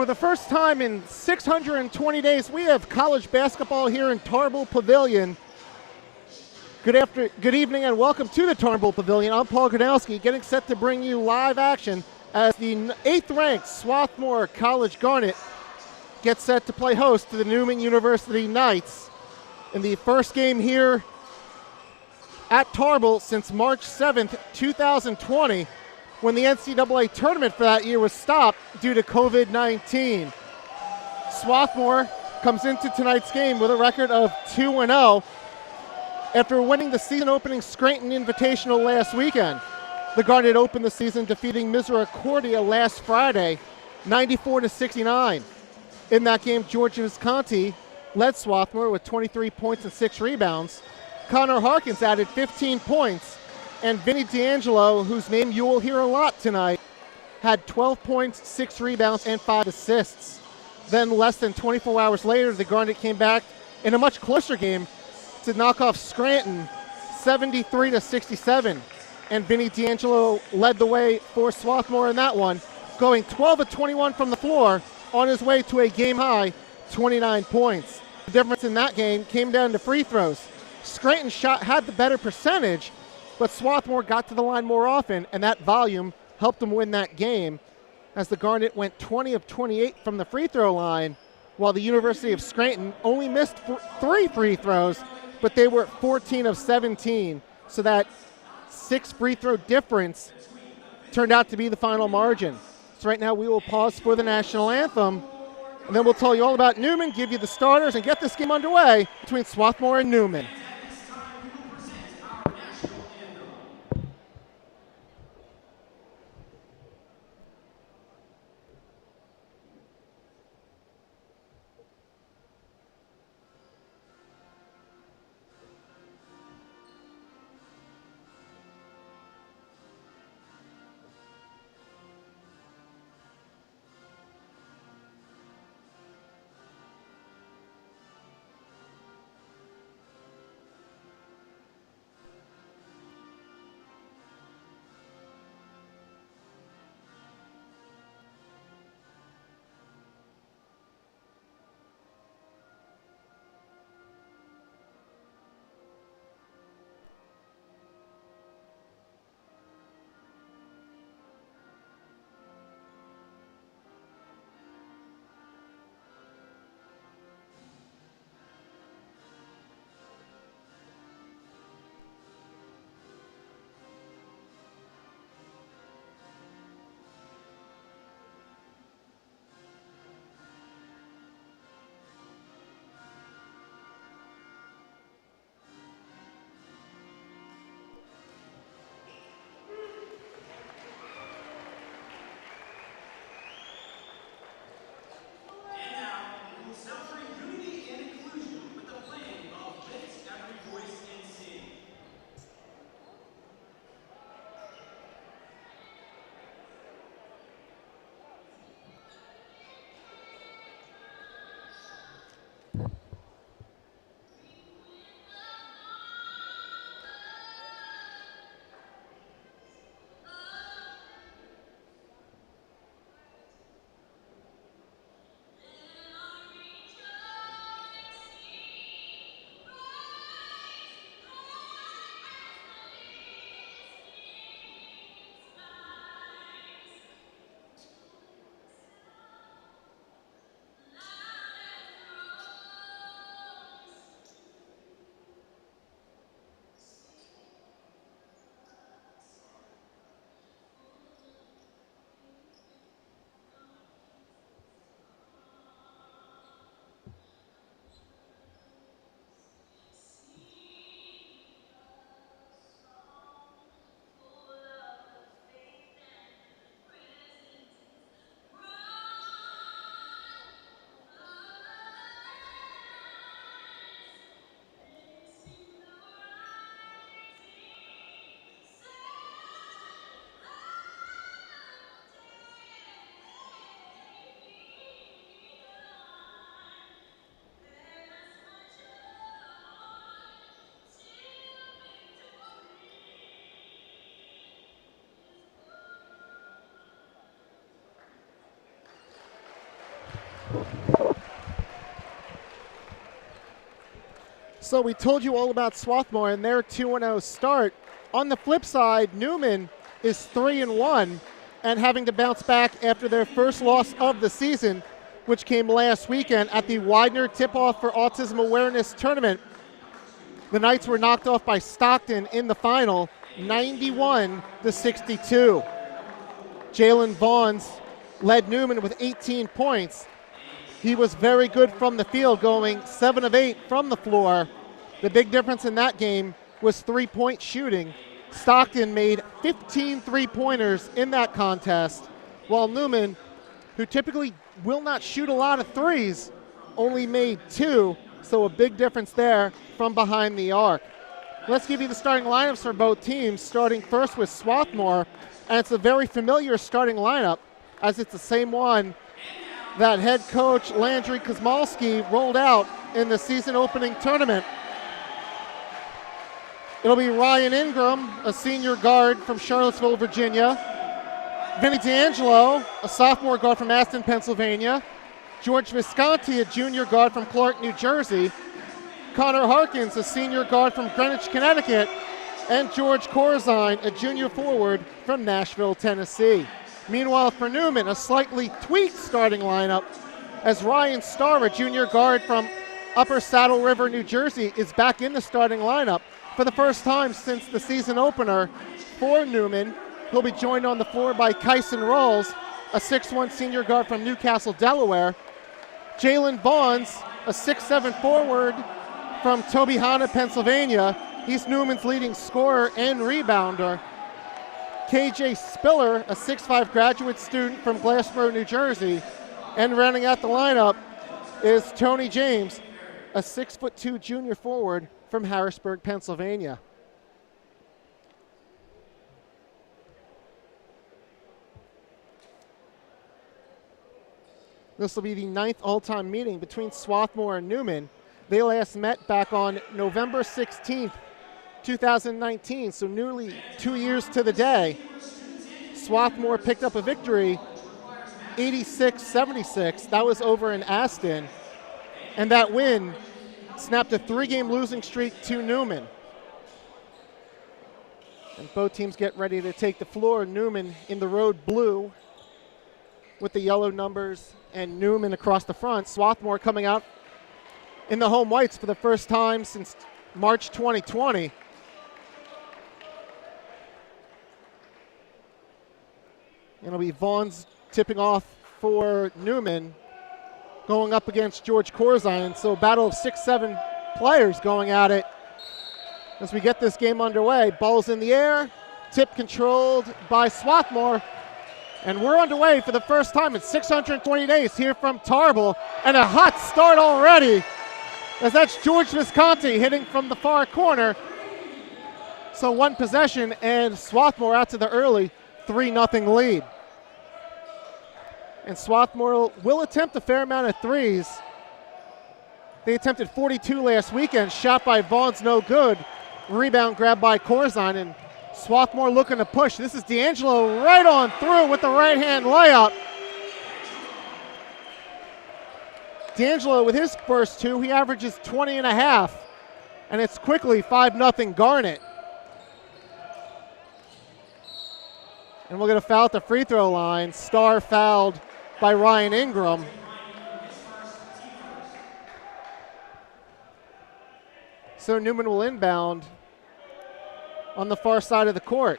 For the first time in 620 days, we have college basketball here in Tarble Pavilion. Good evening and welcome to the Tarble Pavilion. I'm Paul Gronowski, getting set to bring you live action as the 8th-ranked Swarthmore College Garnet gets set to play host to the Neumann University Knights in the first game here at Tarble since March 7th, 2020. When the NCAA tournament for that year was stopped due to COVID-19. Swarthmore comes into tonight's game with a record of 2-0 after winning the season-opening Scranton Invitational last weekend. The Garnet opened the season defeating Misericordia last Friday, 94-69. In that game, George Visconti led Swarthmore with 23 points and 6 rebounds. Connor Harkins added 15 points. And Vinny D'Angelo, whose name you will hear a lot tonight, had 12 points, 6 rebounds, and 5 assists. Then less than 24 hours later, the Garnet came back in a much closer game to knock off Scranton 73-67. And Vinny D'Angelo led the way for Swarthmore in that one, going 12 of 21 from the floor on his way to a game-high 29 points. The difference in that game came down to free throws. Scranton had the better percentage, but Swarthmore got to the line more often, and that volume helped them win that game as the Garnet went 20 of 28 from the free throw line, while the University of Scranton only missed 3 free throws, but they were 14 of 17. So that 6 free throw difference turned out to be the final margin. So right now we will pause for the national anthem, and then we'll tell you all about Newman, give you the starters, and get this game underway between Swarthmore and Newman. So we told you all about Swarthmore and their 2-0 start. On the flip side, Newman is 3-1 and having to bounce back after their first loss of the season, which came last weekend at the Widener Tip-Off for Autism Awareness Tournament. The Knights were knocked off by Stockton in the final, 91-62. Jalen Vaughns led Newman with 18 points. He was very good from the field, going 7 of 8 from the floor. The big difference in that game was three-point shooting. Stockton made 15 three-pointers in that contest, while Newman, who typically will not shoot a lot of threes, only made 2, so a big difference there from behind the arc. Let's give you the starting lineups for both teams, starting first with Swarthmore, and it's a very familiar starting lineup, as it's the same one that head coach Landry Kosmalski rolled out in the season opening tournament. It'll be Ryan Ingram, a senior guard from Charlottesville, Virginia. Vinny D'Angelo, a sophomore guard from Aston, Pennsylvania. George Visconti, a junior guard from Clark, New Jersey. Connor Harkins, a senior guard from Greenwich, Connecticut. And George Corzine, a junior forward from Nashville, Tennessee. Meanwhile, for Newman, a slightly tweaked starting lineup as Ryan Starr, a junior guard from Upper Saddle River, New Jersey, is back in the starting lineup for the first time since the season opener for Newman. He'll be joined on the floor by Kyson Rawls, a 6'1 senior guard from Newcastle, Delaware. Jalen Vaughns, a 6'7 forward from Tobyhanna, Pennsylvania. He's Newman's leading scorer and rebounder. KJ Spiller, a 6'5 graduate student from Glassboro, New Jersey. And rounding out the lineup is Tony James, a 6'2 junior forward from Harrisburg, Pennsylvania. This will be the 9th all-time meeting between Swarthmore and Newman. They last met back on November 16th, 2019, so nearly 2 years to the day. Swarthmore picked up a victory, 86-76. That was over in Aston. And that win snapped a 3-game losing streak to Newman. And both teams get ready to take the floor. Newman in the road blue with the yellow numbers, and Newman across the front. Swarthmore coming out in the home whites for the first time since March 2020. And it'll be Vaughns tipping off for Newman, going up against George Corzine. So a battle of 6-7 players going at it as we get this game underway. Ball's in the air, tip controlled by Swarthmore. And we're underway for the first time in 620 days here from Tarble. And a hot start already, as that's George Visconti hitting from the far corner. So one possession, and Swarthmore out to the early 3-0 lead. And Swarthmore will attempt a fair amount of threes. They attempted 42 last weekend, shot by Vaughns, no good. Rebound grabbed by Corzine, and Swarthmore looking to push. This is D'Angelo right on through with the right-hand layup. D'Angelo with his first 2, he averages 20.5, and it's quickly 5-0 Garnet. And we'll get a foul at the free throw line. Starr fouled by Ryan Ingram. So Newman will inbound on the far side of the court.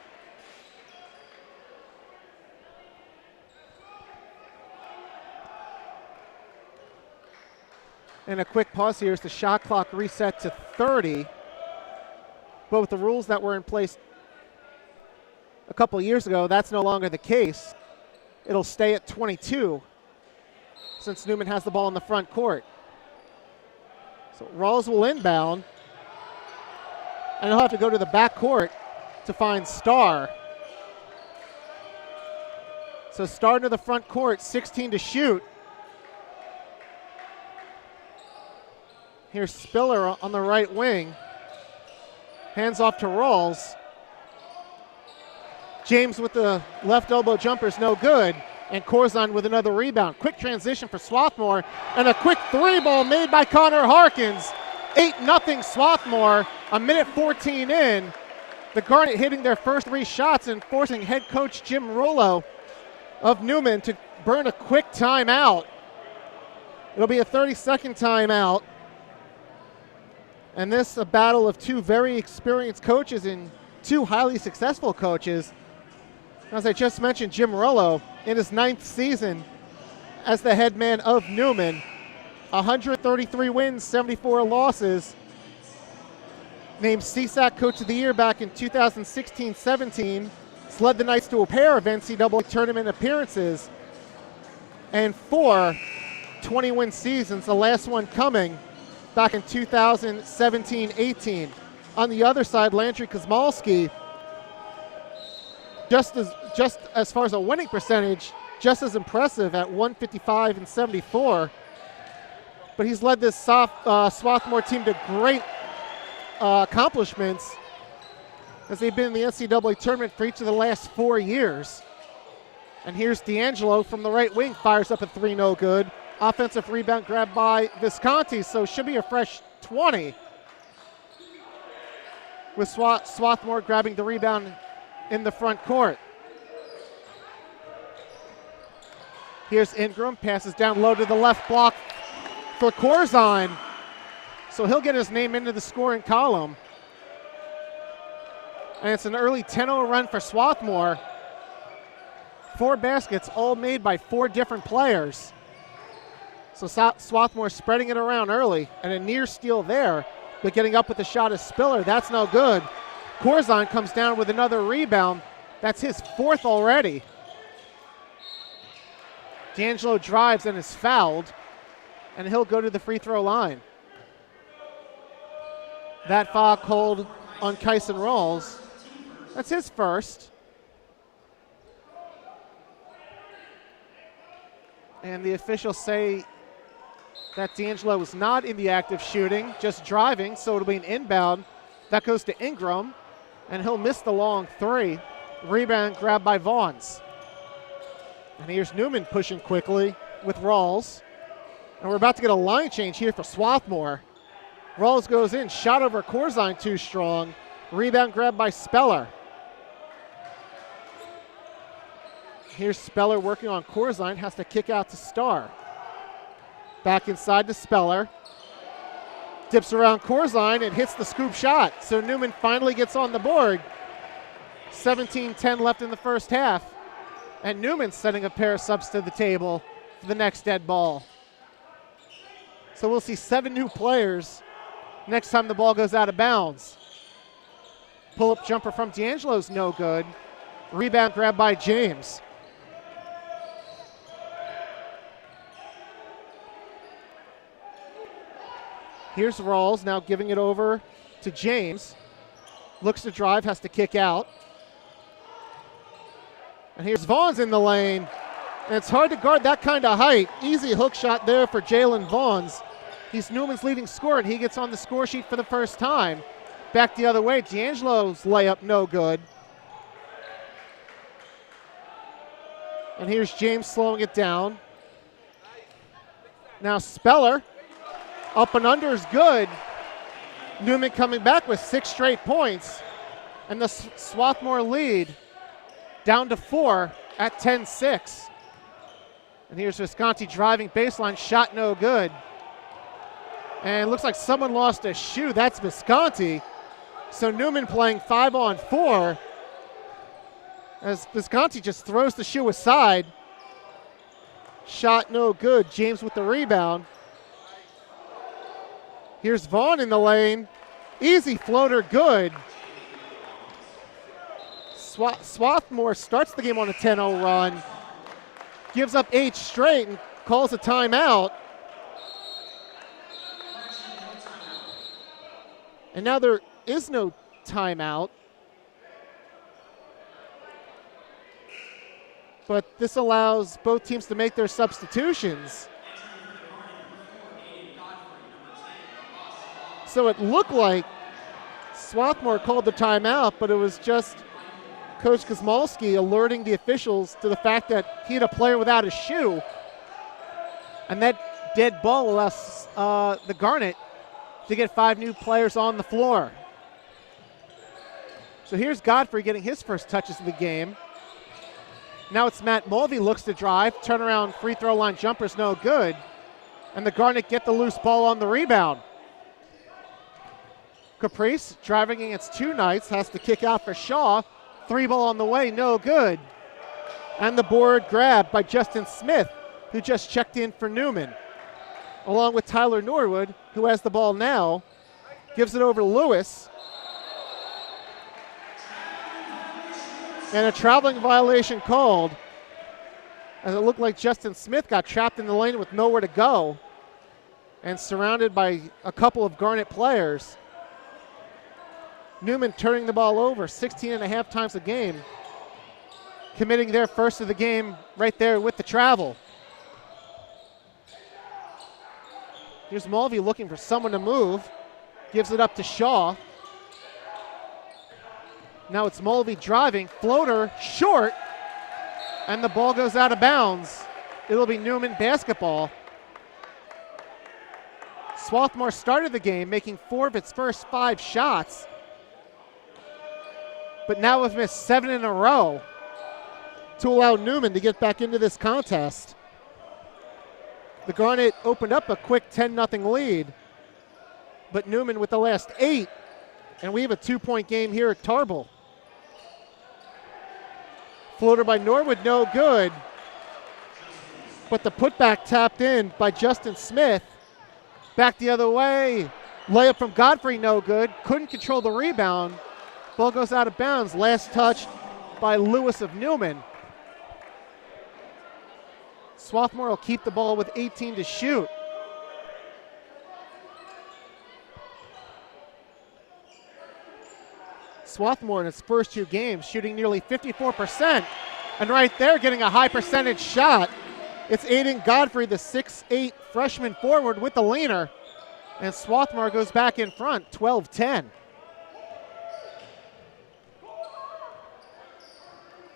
And a quick pause here as the shot clock reset to 30. But with the rules that were in place a couple of years ago, that's no longer the case. It'll stay at 22 since Newman has the ball in the front court. So Rawls will inbound, and he'll have to go to the back court to find Starr. So Starr to the front court, 16 to shoot. Here's Spiller on the right wing. Hands off to Rawls. James with the left elbow jumper's no good, and Corzine with another rebound. Quick transition for Swarthmore, and a quick 3 ball made by Connor Harkins. 8-0 Swarthmore, a minute 14 in. The Garnet hitting their first 3 shots and forcing head coach Jim Rollo of Newman to burn a quick timeout. It'll be a 30-second timeout. And this a battle of 2 very experienced coaches and 2 highly successful coaches. As I just mentioned, Jim Rollo in his 9th season as the head man of Newman. 133 wins, 74 losses. Named CSAC Coach of the Year back in 2016-17. He's led the Knights to a pair of NCAA tournament appearances and 4 20-win seasons, the last one coming back in 2017-18. On the other side, Landry Kosmalski, just as far as a winning percentage, just as impressive at 155-74. But he's led this Swarthmore team to great accomplishments as they've been in the NCAA tournament for each of the last 4 years. And here's D'Angelo from the right wing, fires up a 3, no good. Offensive rebound grabbed by Visconti, so should be a fresh 20. With Swarthmore grabbing the rebound in the front court. Here's Ingram, passes down low to the left block for Corzine. So he'll get his name into the scoring column. And it's an early 10-0 run for Swarthmore. 4 baskets, all made by 4 different players. So Swarthmore spreading it around early, and a near steal there, but getting up with the shot is Spiller. That's no good. Corzine comes down with another rebound. That's his 4th already. D'Angelo drives and is fouled, and he'll go to the free throw line. That foul called on Kyson Rawls. That's his first. And the officials say that D'Angelo was not in the act of shooting, just driving, so it'll be an inbound. That goes to Ingram, and he'll miss the long 3. Rebound grabbed by Vaughns. And here's Newman pushing quickly with Rawls. And we're about to get a line change here for Swarthmore. Rawls goes in, shot over Corzine too strong. Rebound grabbed by Speller. Here's Speller working on Corzine, has to kick out to Starr. Back inside to Speller. Dips around Corzine and hits the scoop shot. So Newman finally gets on the board. 17-10 left in the first half. And Newman sending a pair of subs to the table for the next dead ball. So we'll see 7 new players next time the ball goes out of bounds. Pull-up jumper from D'Angelo's no good. Rebound grabbed by James. Here's Rawls now giving it over to James. Looks to drive, has to kick out. And here's Vaughns in the lane. And it's hard to guard that kind of height. Easy hook shot there for Jalen Vaughns. He's Newman's leading scorer, and he gets on the score sheet for the first time. Back the other way, D'Angelo's layup no good. And here's James slowing it down. Now Speller, up and under is good. Newman coming back with 6 straight points. And the Swarthmore lead down to 4 at 10-6. And here's Visconti driving baseline, shot no good. And it looks like someone lost a shoe. That's Visconti. So Newman playing 5-on-4 as Visconti just throws the shoe aside. Shot no good. James with the rebound. Here's Vaughn in the lane. Easy floater, good. Swarthmore starts the game on a 10-0 run. Gives up 8 straight and calls a timeout. And now there is no timeout. But this allows both teams to make their substitutions. So it looked like Swarthmore called the timeout, but it was just Coach Kosmalski alerting the officials to the fact that he had a player without a shoe. And that dead ball allows the Garnet to get 5 new players on the floor. So here's Godfrey getting his first touches of the game. Now it's Matt Mulvey, looks to drive, turnaround free throw line jumper's no good. And the Garnet get the loose ball on the rebound. Caprice driving against 2 Knights, has to kick out for Shaw. 3 ball on the way, no good. And the board grabbed by Justin Smith, who just checked in for Newman. Along with Tyler Norwood, who has the ball now, gives it over to Lewis. And a traveling violation called, as it looked like Justin Smith got trapped in the lane with nowhere to go and surrounded by a couple of Garnet players. Newman turning the ball over 16.5 times a game, committing their first of the game right there with the travel. Here's Mulvey looking for someone to move, gives it up to Shaw. Now it's Mulvey driving, floater, short, and the ball goes out of bounds. It'll be Newman basketball. Swarthmore started the game making 4 of its first 5 shots, but now have missed 7 in a row to allow Newman to get back into this contest. The Garnet opened up a quick 10-0 lead, but Newman with the last 8, and we have a 2-point game here at Tarble. Floater by Norwood, no good. But the putback tapped in by Justin Smith. Back the other way. Layup from Godfrey, no good. Couldn't control the rebound. Ball goes out of bounds. Last touch by Lewis of Newman. Swarthmore will keep the ball with 18 to shoot. Swarthmore in its first 2 games shooting nearly 54%. And right there getting a high percentage shot. It's Aiden Godfrey, the 6'8 freshman forward with the leaner. And Swarthmore goes back in front, 12-10.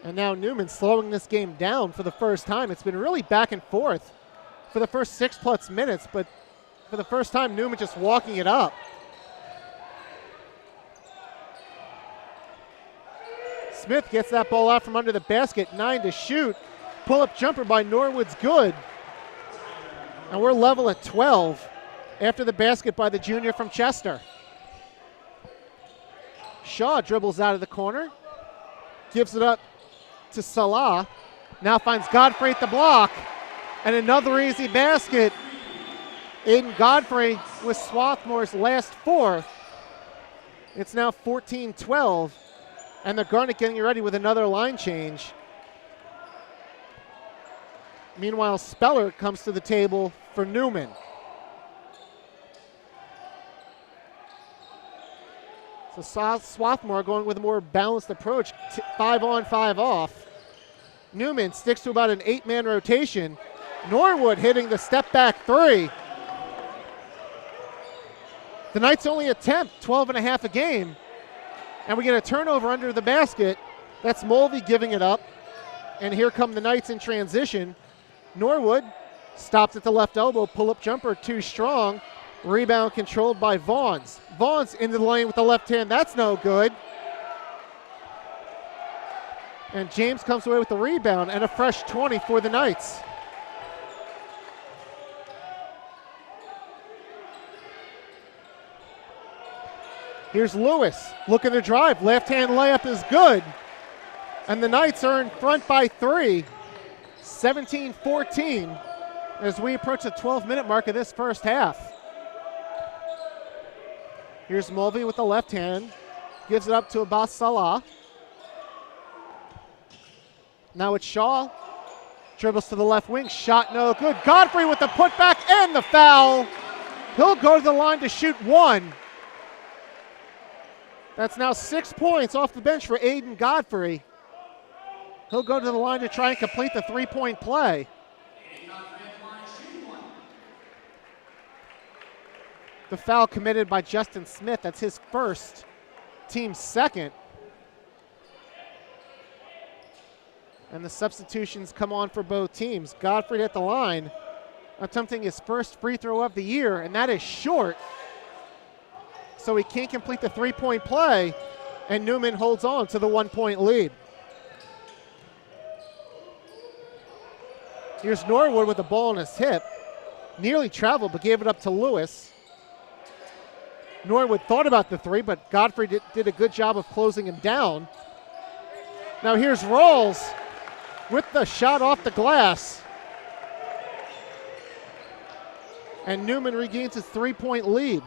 And now Newman slowing this game down for the first time. It's been really back and forth for the first 6+ minutes, but for the first time, Newman just walking it up. Smith gets that ball out from under the basket, 9 to shoot. Pull-up jumper by Norwood's good. And we're level at 12 after the basket by the junior from Chester. Shaw dribbles out of the corner, gives it up to Salah. Now finds Godfrey at the block, and another easy basket. Aiden Godfrey with Swarthmore's last 4. It's now 14-12. And the Garnet getting ready with another line change. Meanwhile, Speller comes to the table for Newman. So Swarthmore going with a more balanced approach, 5 on, 5 off. Newman sticks to about an 8-man rotation. Norwood hitting the step back 3. The Knights only attempt 12.5 a game. And we get a turnover under the basket. That's Mulvey giving it up. And here come the Knights in transition. Norwood stops at the left elbow. Pull-up jumper too strong. Rebound controlled by Vaughns. Vaughns into the lane with the left hand. That's no good. And James comes away with the rebound and a fresh 20 for the Knights. Here's Lewis looking to drive. Left-hand layup is good. And the Knights are in front by 3, 17-14, as we approach the 12-minute mark of this first half. Here's Mulvey with the left hand. Gives it up to Abbas Salah. Now it's Shaw. Dribbles to the left wing. Shot no good. Godfrey with the putback and the foul. He'll go to the line to shoot 1. That's now 6 points off the bench for Aiden Godfrey. He'll go to the line to try and complete the 3-point play. The foul committed by Justin Smith. That's his first, team's second. And the substitutions come on for both teams. Godfrey at the line, attempting his first free throw of the year, and that is short. so he can't complete the three-point play, and Newman holds on to the 1-point lead. Here's Norwood with the ball on his hip. Nearly traveled, but gave it up to Lewis. Norwood thought about the three, but Godfrey did a good job of closing him down. Now here's Rawls with the shot off the glass. And Newman regains his three-point lead.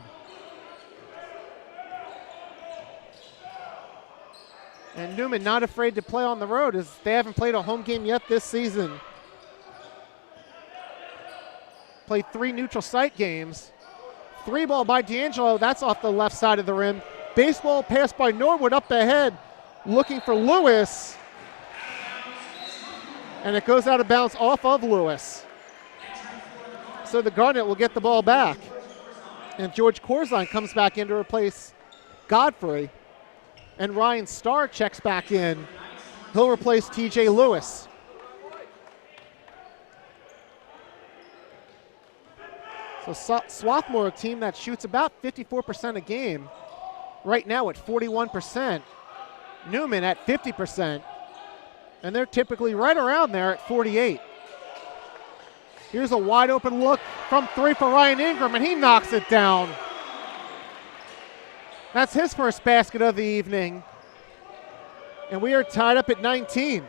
And Newman not afraid to play on the road, as they haven't played a home game yet this season. Played 3 neutral site games. 3 ball by D'Angelo, that's off the left side of the rim. Baseball pass by Norwood up ahead, looking for Lewis. And it goes out of bounds off of Lewis. So the Garnet will get the ball back. And George Corzine comes back in to replace Godfrey. And Ryan Starr checks back in. He'll replace TJ Lewis. So Swarthmore, a team that shoots about 54% a game, right now at 41%. Newman at 50%. And they're typically right around there at 48. Here's a wide open look from 3 for Ryan Ingram, and he knocks it down. That's his first basket of the evening. And we are tied up at 19.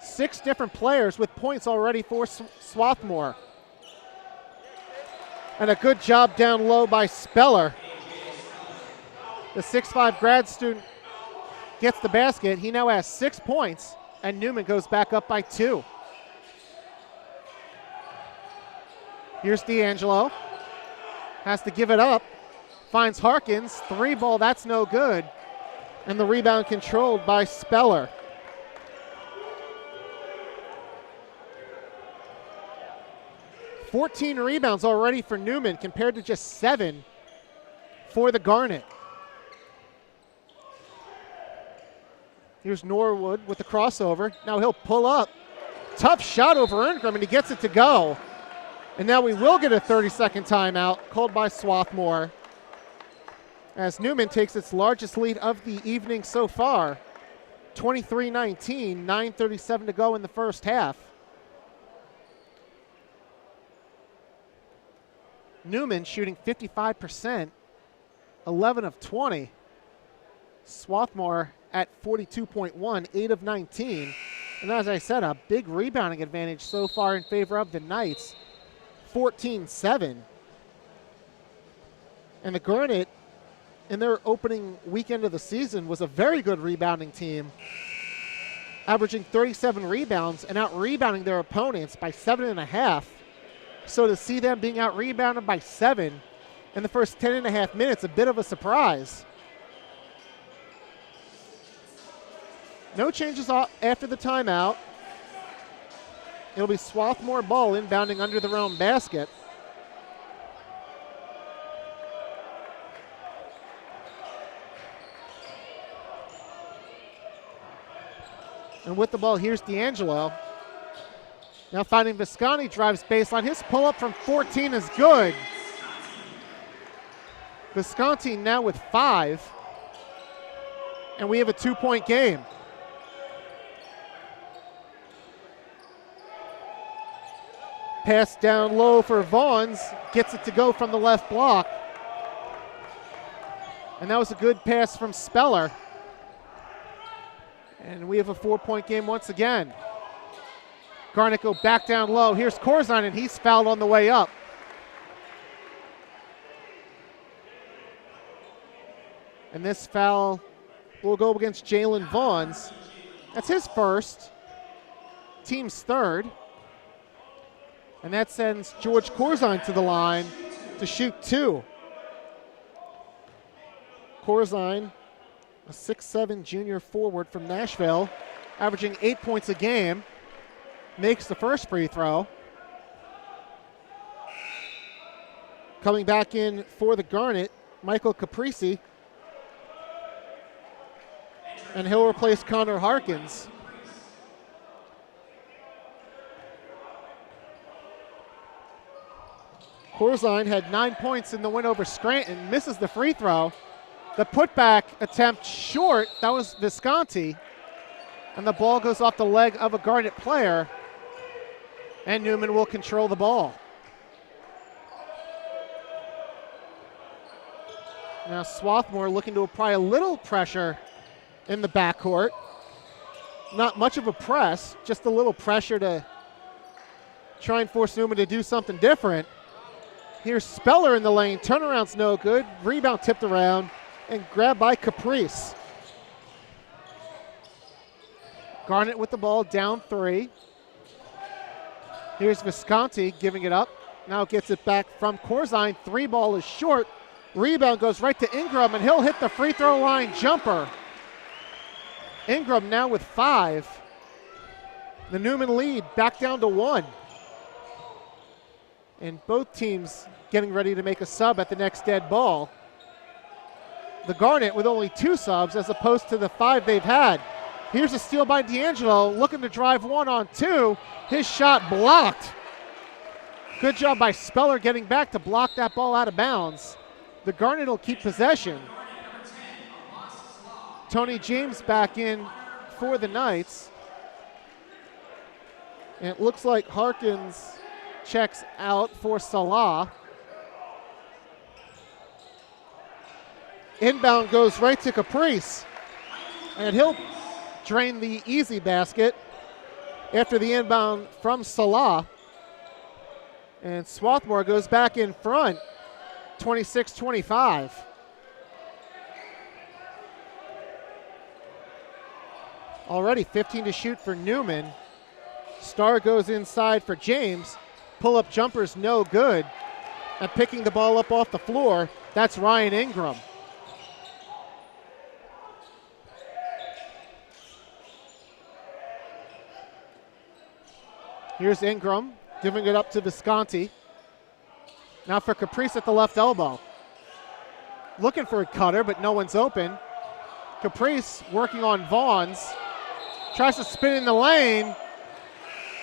6 different players with points already for Swarthmore. And a good job down low by Speller. The 6'5" grad student gets the basket. He now has 6 points, and Newman goes back up by 2. Here's D'Angelo. Has to give it up. Finds Harkins. 3 ball, that's no good. And the rebound controlled by Speller. "14 rebounds already for Newman compared to just 7 for the Garnet. Here's Norwood with the crossover. Now he'll pull up. Tough shot over Ingram, and he gets it to go. And now we will get a 30-second timeout called by Swarthmore, as Newman takes its largest lead of the evening so far, 23-19, 9:37 to go in the first half. Newman shooting 55%, 11 of 20. Swarthmore at 42.1, 8 of 19. And as I said, a big rebounding advantage so far in favor of the Knights, 14-7. And the Garnet, in their opening weekend of the season, was a very good rebounding team, averaging 37 rebounds and out-rebounding their opponents by 7.5. So to see them being out-rebounded by 7 in the first 10.5 minutes, a bit of a surprise. No changes after the timeout. It'll be Swarthmore ball inbounding under their own basket. And with the ball, here's D'Angelo. Now finding Visconti, drives baseline. His pull-up from 14 is good. Visconti now with 5. And we have a 2-point game. Pass down low for Vaughns. Gets it to go from the left block. And that was a good pass from Speller. And we have a 4-point game once again. Garnet go back down low. Here's Corzine, and he's fouled on the way up. And this foul will go against Jalen Vaughns. That's his first, team's third. And that sends George Corzine to the line to shoot 2. Corzine, a 6'7" junior forward from Nashville, averaging 8 points a game, makes the first free throw. Coming back in for the Garnet, Michael Caprisi. And he'll replace Connor Harkins. Corzine had 9 points in the win over Scranton, misses the free throw. The putback attempt short, that was Visconti. And the ball goes off the leg of a Garnet player. And Newman will control the ball. Now Swarthmore looking to apply a little pressure in the backcourt. Not much of a press, just a little pressure to try and force Newman to do something different. Here's Speller in the lane, turnaround's no good. Rebound tipped around and grabbed by Caprice. Garnet with the ball, down 3. Here's Visconti giving it up. Now gets it back from Corzine. 3 ball is short. Rebound goes right to Ingram, and he'll hit the free throw line jumper. Ingram now with 5. The Newman lead back down to 1. And both teams getting ready to make a sub at the next dead ball. The Garnet with only 2 subs as opposed to the 5 they've had. Here's a steal by D'Angelo, looking to drive 1 on 2. His shot blocked. Good job by Speller getting back to block that ball out of bounds. The Garnet will keep possession. Tony James back in for the Knights. And it looks like Harkins checks out for Salah. Inbound goes right to Caprice. And he'll drain the easy basket after the inbound from Salah. And Swarthmore goes back in front, 26-25. Already 15 to shoot for Newman. Starr goes inside for James. Pull-up jumper's no good. And picking the ball up off the floor, that's Ryan Ingram. Here's Ingram, giving it up to Visconti. Now for Caprice at the left elbow. Looking for a cutter, but no one's open. Caprice working on Vaughns. Tries to spin in the lane,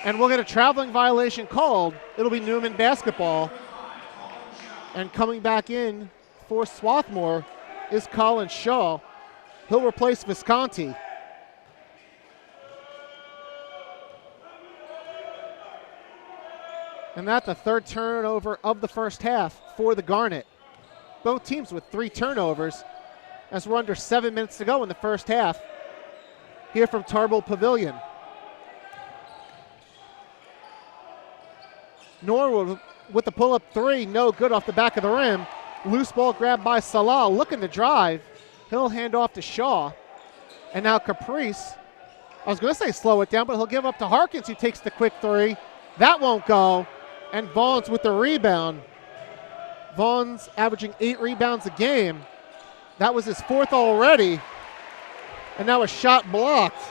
and we'll get a traveling violation called. It'll be Newman basketball. And coming back in for Swarthmore is Colin Shaw. He'll replace Visconti. And that's the 3rd turnover of the first half for the Garnet. Both teams with 3 turnovers as we're under 7 minutes to go in the first half here from Tarble Pavilion. Norwood with the pull-up 3, no good off the back of the rim. Loose ball grabbed by Salah, looking to drive. He'll hand off to Shaw. And now Caprice, I was going to say slow it down, but he'll give up to Harkins, who takes the quick 3. That won't go. And Vaughns with the rebound. Vaughns averaging 8 rebounds a game. That was his 4th already. And now a shot blocked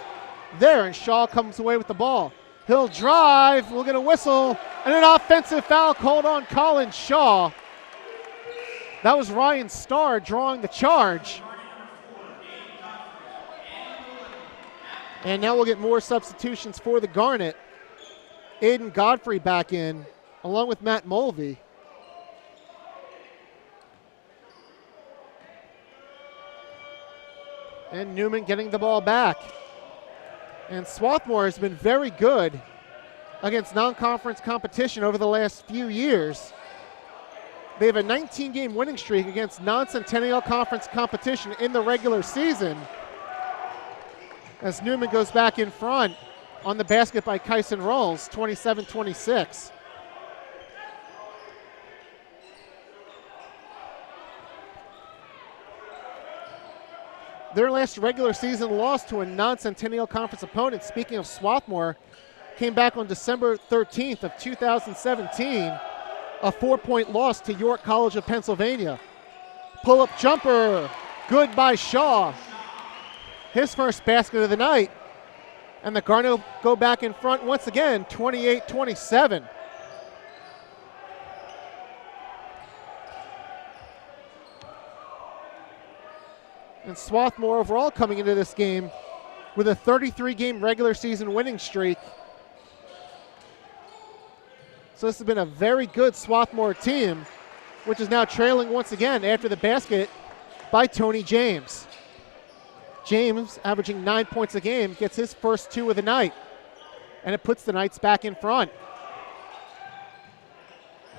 there, and Shaw comes away with the ball. He'll drive, we'll get a whistle, and an offensive foul called on Colin Shaw. That was Ryan Starr drawing the charge. And now we'll get more substitutions for the Garnet. Aiden Godfrey back in, along with Matt Mulvey. And Newman getting the ball back. And Swarthmore has been very good against non-conference competition over the last few years. They have a 19-game winning streak against non-Centennial Conference competition in the regular season. As Newman goes back in front on the basket by Kyson Rolls, 27-26. Their last regular season loss to a non-Centennial Conference opponent, speaking of Swarthmore, came back on December 13th of 2017, a 4-point loss to York College of Pennsylvania. Pull-up jumper, good by Shaw. His first basket of the night. And the Garnet go back in front once again, 28-27. And Swarthmore overall coming into this game with a 33-game regular season winning streak. So this has been a very good Swarthmore team, which is now trailing once again after the basket by Tony James. James, averaging 9 points a game, gets his first 2 of the night, and it puts the Knights back in front.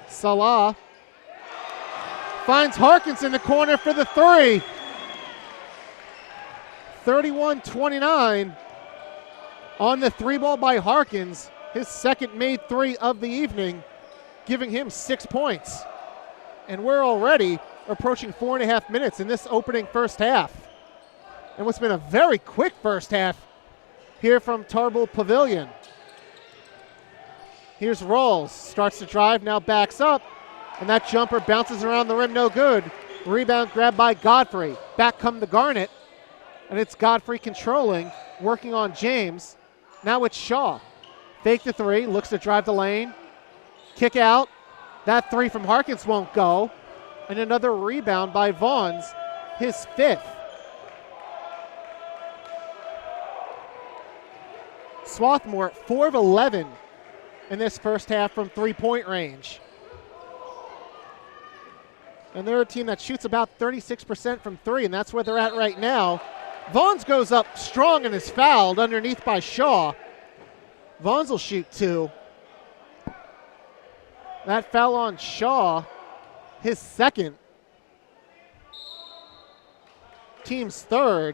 Salah finds Harkins in the corner for the 3. 31-29 on the 3 ball by Harkins, his second made 3 of the evening, giving him 6 points. And we're already approaching 4.5 minutes in this opening first half. And what's been a very quick first half here from Tarble Pavilion. Here's Rawls, starts to drive, now backs up, and that jumper bounces around the rim, no good. Rebound grabbed by Godfrey. Back come the Garnet, and it's Godfrey controlling, working on James. Now it's Shaw. Fake the 3, looks to drive the lane. Kick out. That 3 from Harkins won't go. And another rebound by Vaughns, his 5th. Swarthmore, 4 of 11 in this first half from 3-point range. And they're a team that shoots about 36% from 3, and that's where they're at right now. Vaughns goes up strong and is fouled underneath by Shaw. Vaughns will shoot 2. That foul on Shaw, his 2nd. Team's 3rd.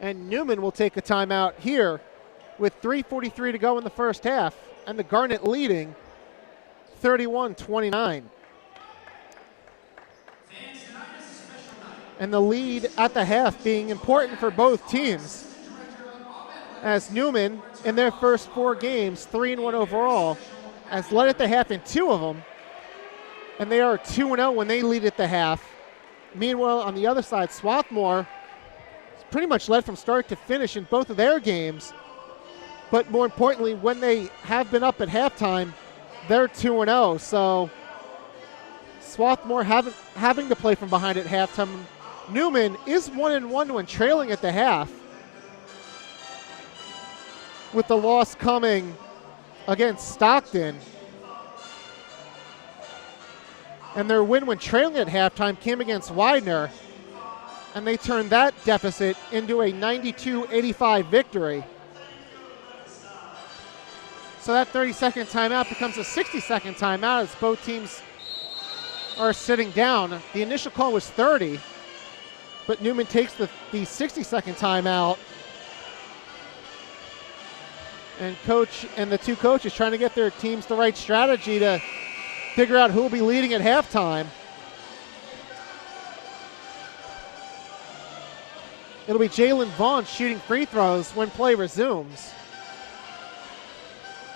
And Newman will take a timeout here with 3:43 to go in the first half, and the Garnet leading 31-29. And the lead at the half being important for both teams, as Newman, in their first 4 games, 3-1 overall, has led at the half in 2 of them, and they are 2-0 when they lead at the half. Meanwhile, on the other side, Swarthmore pretty much led from start to finish in both of their games, but more importantly, when they have been up at halftime, they're 2-0. So Swarthmore having to play from behind at halftime. Newman is 1-1 when trailing at the half, with the loss coming against Stockton. And their win when trailing at halftime came against Widener, and they turned that deficit into a 92-85 victory. So that 30-second timeout becomes a 60-second timeout as both teams are sitting down. The initial call was 30, but Newman takes the 60-second timeout. And coach and the 2 coaches trying to get their teams the right strategy to figure out who will be leading at halftime. It'll be Jalen Vaughn shooting free throws when play resumes.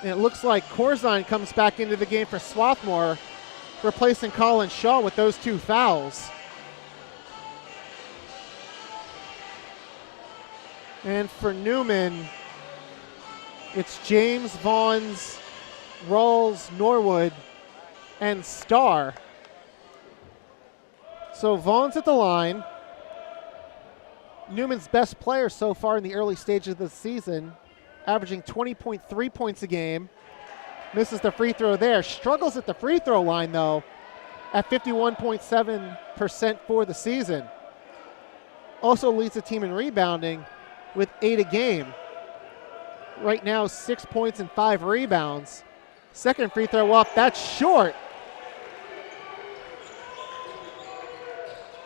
And it looks like Corzine comes back into the game for Swarthmore, replacing Colin Shaw with those 2 fouls. And for Newman, it's James, Vaughns, Rawls, Norwood, and Starr. So Vaughns at the line. Newman's best player so far in the early stages of the season, averaging 20.3 points a game. Misses the free throw there. Struggles at the free throw line, though, at 51.7% for the season. Also leads the team in rebounding with 8 a game. Right now, 6 points and 5 rebounds. Second free throw up, that's short.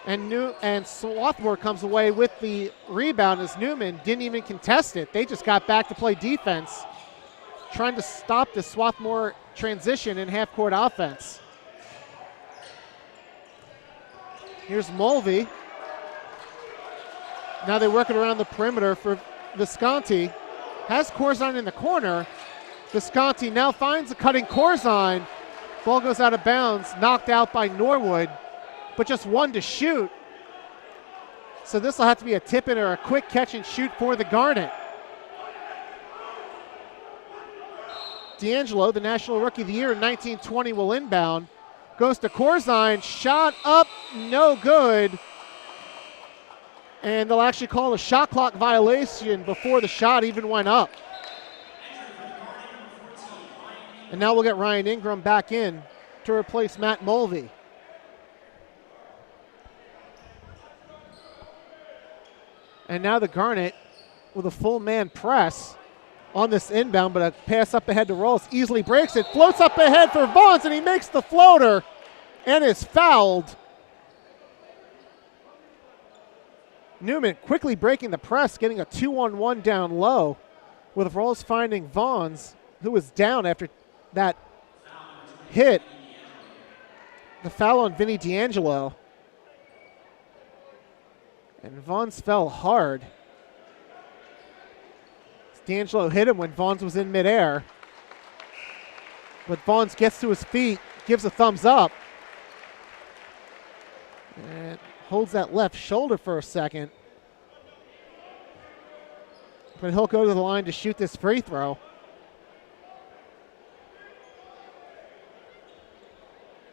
And Swarthmore comes away with the rebound as Newman didn't even contest it. They just got back to play defense, trying to stop the Swarthmore transition in half-court offense. Here's Mulvey. Now they work it around the perimeter for Visconti. Has Corzine in the corner. Visconti now finds a cutting Corzine. Ball goes out of bounds, knocked out by Norwood, but just 1 to shoot. So this will have to be a tip-in or a quick catch and shoot for the Garnet. D'Angelo, the National Rookie of the Year in 1920, will inbound. Goes to Corzine, shot up, no good. And they'll actually call a shot clock violation before the shot even went up. And now we'll get Ryan Ingram back in to replace Matt Mulvey. And now the Garnet with a full man press on this inbound, but a pass up ahead to Rolls easily breaks it, floats up ahead for Vaughns, and he makes the floater and is fouled. Newman quickly breaking the press, getting a 2-on-1 down low, with Rolls finding Vaughns, who was down after that hit. The foul on Vinny D'Angelo. And Vaughns fell hard. D'Angelo hit him when Vaughns was in midair. But Vaughns gets to his feet, gives a thumbs up. And holds that left shoulder for a second. But he'll go to the line to shoot this free throw.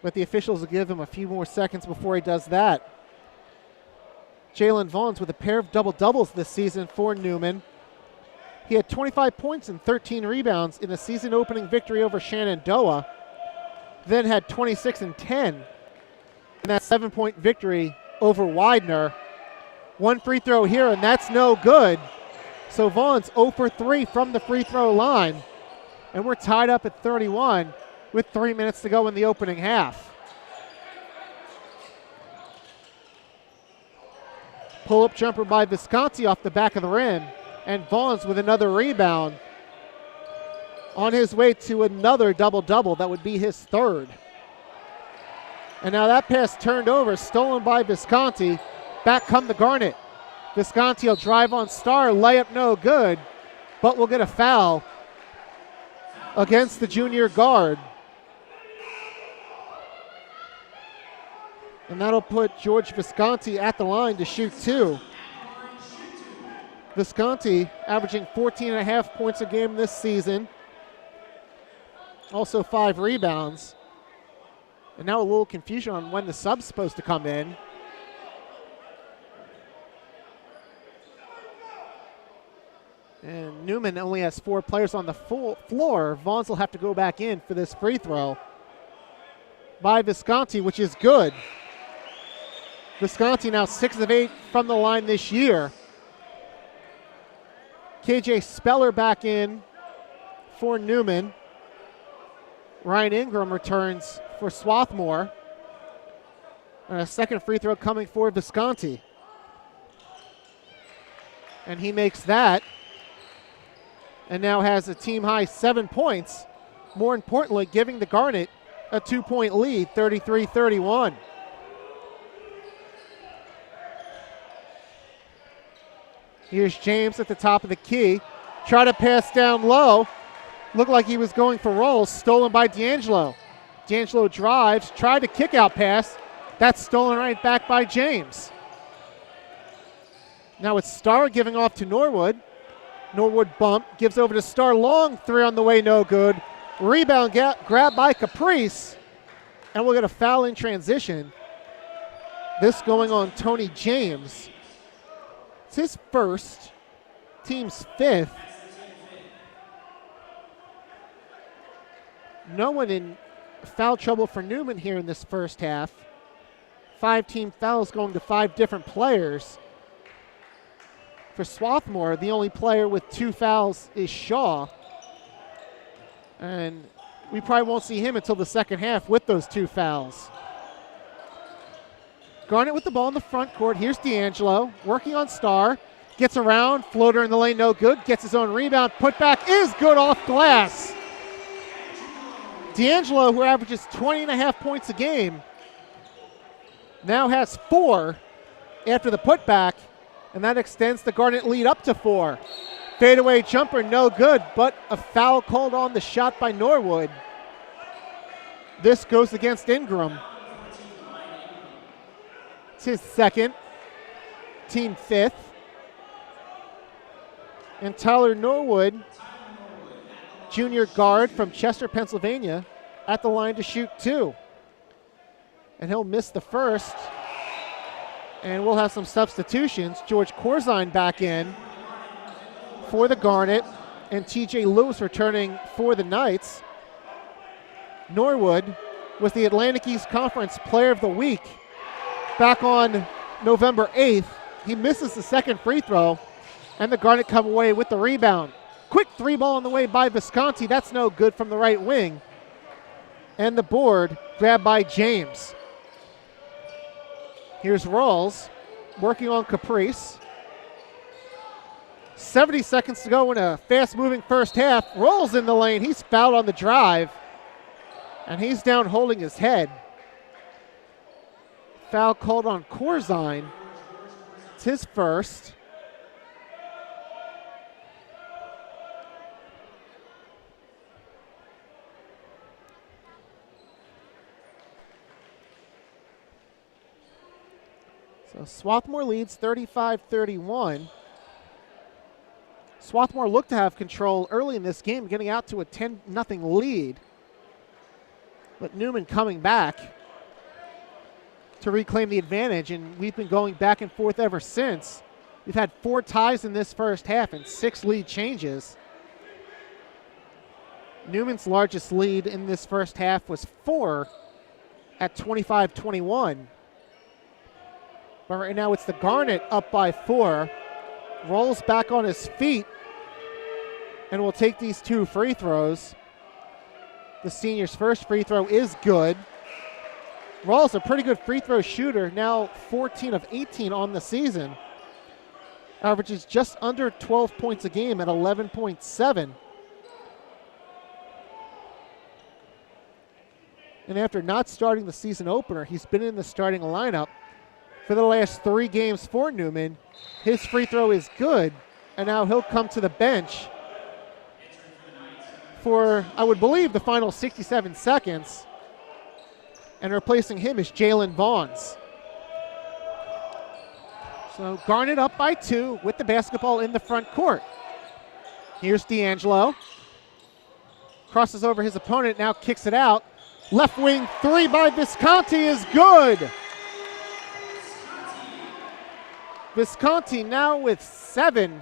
But the officials will give him a few more seconds before he does that. Jalen Vaughns with a pair of double-doubles this season for Newman. He had 25 points and 13 rebounds in a season-opening victory over Shenandoah. Then had 26 and 10 in that 7-point victory over Widener. One free throw here, and that's no good. So Vaughns 0 for 3 from the free throw line. And we're tied up at 31 with 3 minutes to go in the opening half. Pull-up jumper by Visconti off the back of the rim. And Vaughns with another rebound. On his way to another double-double. That would be his third. And now that pass turned over, stolen by Visconti. Back come the Garnet. Visconti will drive on Starr, layup no good, but will get a foul against the junior guard. And that'll put George Visconti at the line to shoot two. Visconti averaging 14.5 points a game this season. Also 5 rebounds. And now a little confusion on when the sub's supposed to come in. And Newman only has 4 players on the floor. Vaughns will have to go back in for this free throw by Visconti, which is good. Visconti now 6 of 8 from the line this year. KJ Speller back in for Newman. Ryan Ingram returns for Swarthmore. And a second free throw coming for Visconti. And he makes that. And now has a team-high 7 points. More importantly, giving the Garnet a 2-point lead, 33-31. Here's James at the top of the key. Try to pass down low. Looked like he was going for rolls. Stolen by D'Angelo. D'Angelo drives. Tried to kick-out pass. That's stolen right back by James. Now it's Starr giving off to Norwood. Norwood bump. Gives over to Starr. Long three on the way. No good. Rebound grab by Caprice. And we'll get a foul in transition. This going on Tony James. It's his first, team's 5th. No one in foul trouble for Newman here in this first half. 5 team fouls going to 5 different players. For Swarthmore, the only player with 2 fouls is Shaw. And we probably won't see him until the second half with those 2 fouls. Garnet with the ball in the front court. Here's D'Angelo working on Starr. Gets around. Floater in the lane, no good. Gets his own rebound. Putback is good off glass. D'Angelo, who averages 20.5 points a game, now has 4 after the putback, and that extends the Garnet lead up to 4. Fadeaway jumper, no good, but a foul called on the shot by Norwood. This goes against Ingram. It's his second, team 5th. And Tyler Norwood, junior guard from Chester, Pennsylvania, at the line to shoot 2. And he'll miss the first. And we'll have some substitutions. George Corzine back in for the Garnet, and TJ Lewis returning for the Knights. Norwood was the Atlantic East Conference Player of the Week back on November 8th. He misses the second free throw, and the Garnet come away with the rebound. Quick three ball on the way by Visconti. That's no good from the right wing. And the board grabbed by James. Here's Rawls working on Caprice. 70 seconds to go in a fast-moving first half. Rawls in the lane. He's fouled on the drive, and he's down holding his head. Foul called on Corzine. It's his first. So Swarthmore leads 35-31. Swarthmore looked to have control early in this game, getting out to a 10-0 lead. But Newman coming back to reclaim the advantage, and we've been going back and forth ever since. We've had 4 ties in this first half and 6 lead changes. Newman's largest lead in this first half was 4 at 25-21. But right now it's the Garnet up by 4. Rolls back on his feet and will take these 2 free throws. The senior's first free throw is good. Rawls a pretty good free throw shooter, now 14 of 18 on the season. Averages just under 12 points a game at 11.7. And after not starting the season opener, he's been in the starting lineup for the last 3 games for Newman. His free throw is good, and now he'll come to the bench for, I would believe, the final 67 seconds. And replacing him is Jalen Vaughns. So Garnet up by 2 with the basketball in the front court. Here's D'Angelo. Crosses over his opponent, now kicks it out. Left wing 3 by Visconti is good. Visconti now with 7.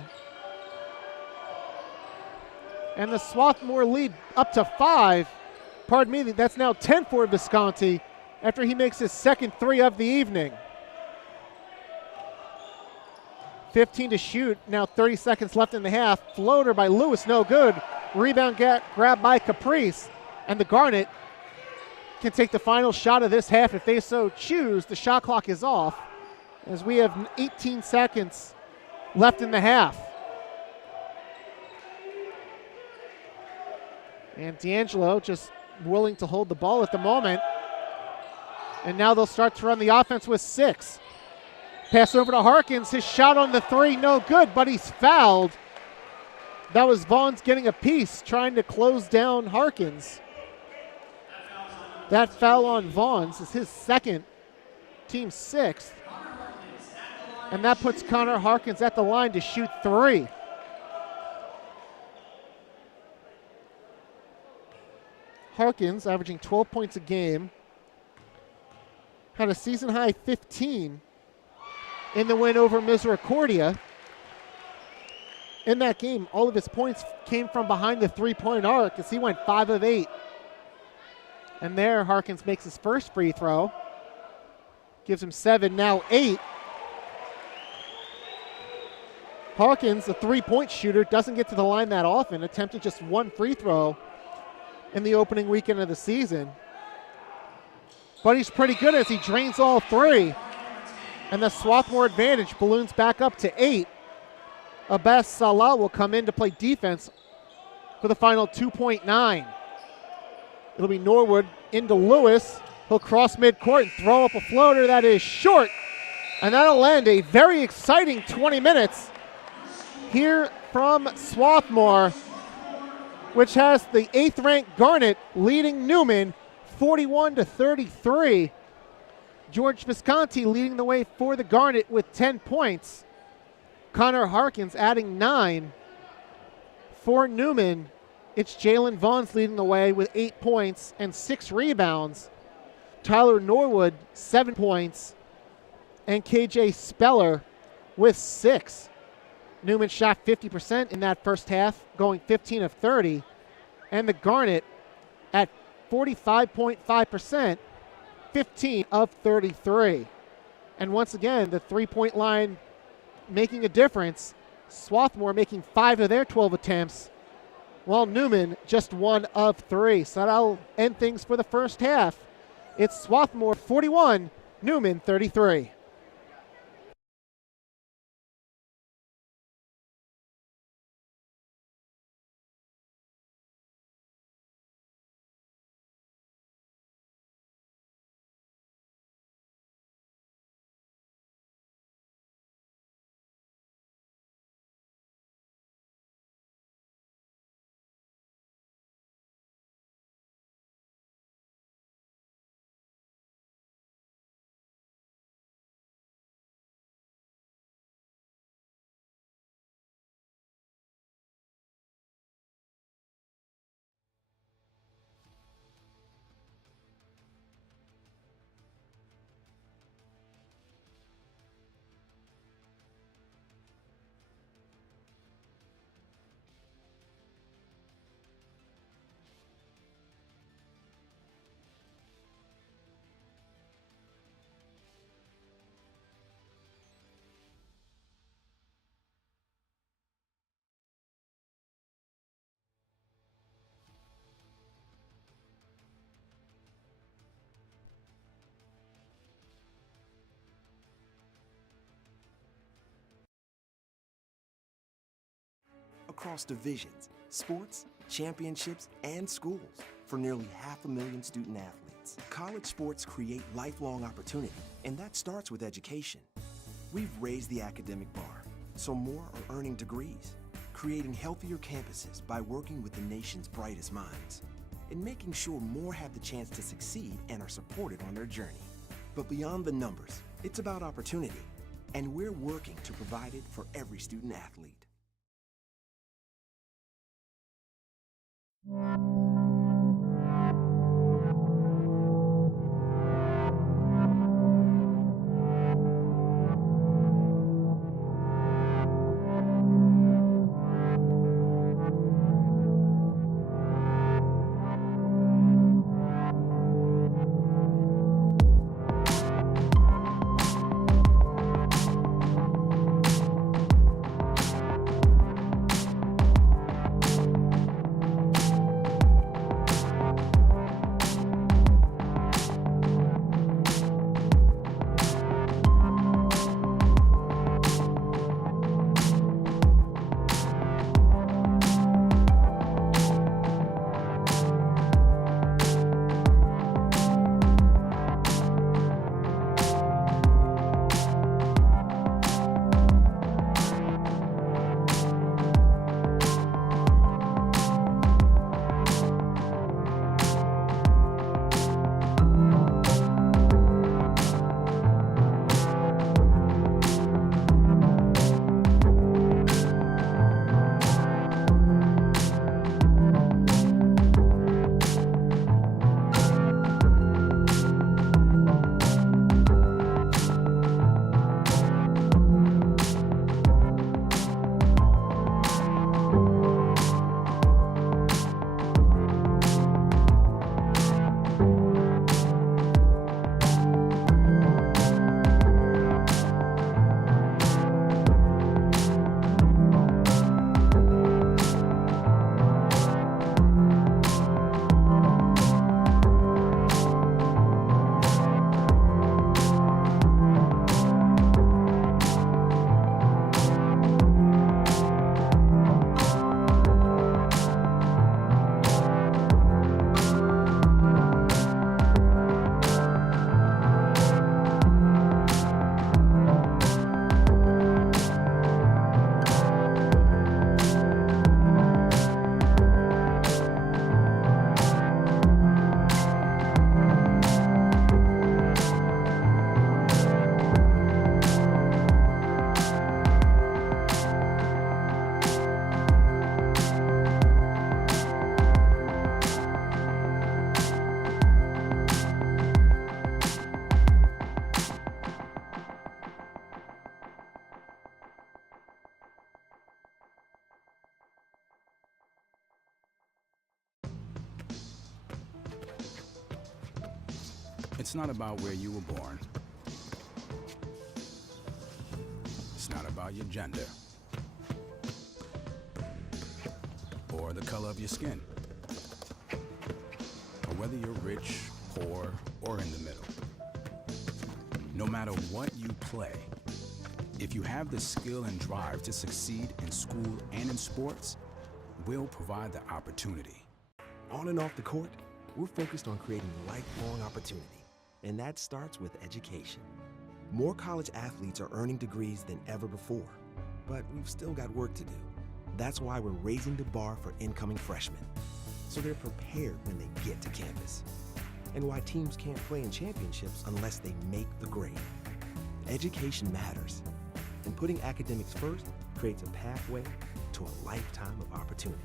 And the Swarthmore lead up to 5. Pardon me, that's now 10 for Visconti after he makes his second 3 of the evening. 15 to shoot, now 30 seconds left in the half. Floater by Lewis, no good. Rebound grabbed by Caprice, and the Garnet can take the final shot of this half if they so choose. The shot clock is off as we have 18 seconds left in the half. And D'Angelo just willing to hold the ball at the moment. And now they'll start to run the offense with 6. Pass over to Harkins. His shot on the 3, no good, but he's fouled. That was Vaughns getting a piece, trying to close down Harkins. That foul on Vaughns is his second, team 6th. And that puts Connor Harkins at the line to shoot 3. Harkins averaging 12 points a game. Had a season high 15 in the win over Misericordia. In that game, all of his points came from behind the 3-point arc as he went 5 of 8. And there, Harkins makes his first free throw. Gives him 7, now 8. Harkins, a 3-point shooter, doesn't get to the line that often, attempted just 1 free throw in the opening weekend of the season. But he's pretty good as he drains all 3. And the Swarthmore advantage balloons back up to 8. Abbas Salah will come in to play defense for the final 2.9. It'll be Norwood into Lewis. He'll cross midcourt and throw up a floater that is short. And that'll end a very exciting 20 minutes here from Swarthmore, which has the 8th-ranked Garnet leading Newman 41-33. George Visconti leading the way for the Garnet with 10 points. Connor Harkins adding 9. For Newman, it's Jalen Vaughns leading the way with 8 points and 6 rebounds. Tyler Norwood, 7 points. And KJ Speller with 6. Newman shot 50% in that first half, going 15 of 30. And the Garnet at 45.5%, 15 of 33. And once again, the three-point line making a difference. Swarthmore making 5 of their 12 attempts, while Newman just 1 of 3. So that'll end things for the first half. It's Swarthmore 41, Newman 33. Across divisions, sports, championships, and schools for nearly 500,000 student athletes. College sports create lifelong opportunity, and that starts with education. We've raised the academic bar, so more are earning degrees, creating healthier campuses by working with the nation's brightest minds, and making sure more have the chance to succeed and are supported on their journey. But beyond the numbers, it's about opportunity, and we're working to provide it for every student athlete. It's not about where you were born. It's not about your gender or the color of your skin, or whether you're rich, poor, or in the middle. No matter what you play, if you have the skill and drive to succeed in school and in sports, we'll provide the opportunity. On and off the court, we're focused on creating lifelong opportunity, and that starts with education. More college athletes are earning degrees than ever before, but we've still got work to do. That's why we're raising the bar for incoming freshmen, so they're prepared when they get to campus. And why teams can't play in championships unless they make the grade. Education matters, and putting academics first creates a pathway to a lifetime of opportunity.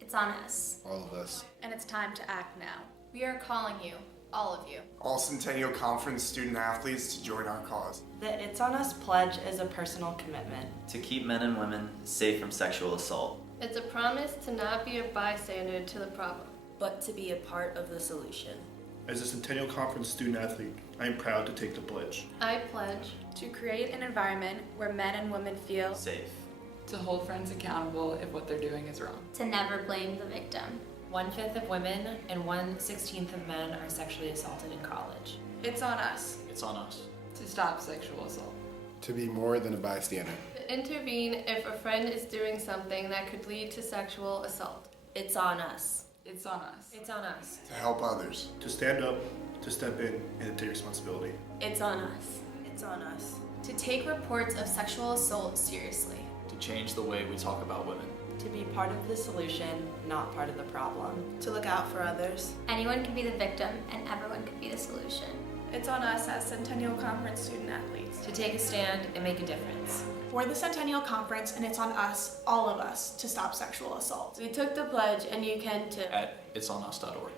It's on us. All of us. And it's time to act now. We are calling you, all of you. All Centennial Conference student athletes to join our cause. The It's On Us pledge is a personal commitment to keep men and women safe from sexual assault. It's a promise to not be a bystander to the problem, but to be a part of the solution. As a Centennial Conference student athlete, I am proud to take the pledge. I pledge to create an environment where men and women feel safe. To hold friends accountable if what they're doing is wrong. To never blame the victim. 1/5 of women and 1/16 of men are sexually assaulted in college. It's on us. It's on us. To stop sexual assault. To be more than a bystander. To intervene if a friend is doing something that could lead to sexual assault. It's on us. It's on us. It's on us. To help others. To stand up, to step in, and to take responsibility. It's on us. It's on us. To take reports of sexual assault seriously. To change the way we talk about women. To be part of the solution, not part of the problem. To look out for others. Anyone can be the victim and everyone can be the solution. It's on us as Centennial Conference student athletes. To take a stand and make a difference. We're the Centennial Conference and it's on us, all of us, to stop sexual assault. We took the pledge and you can too. At itsonus.org.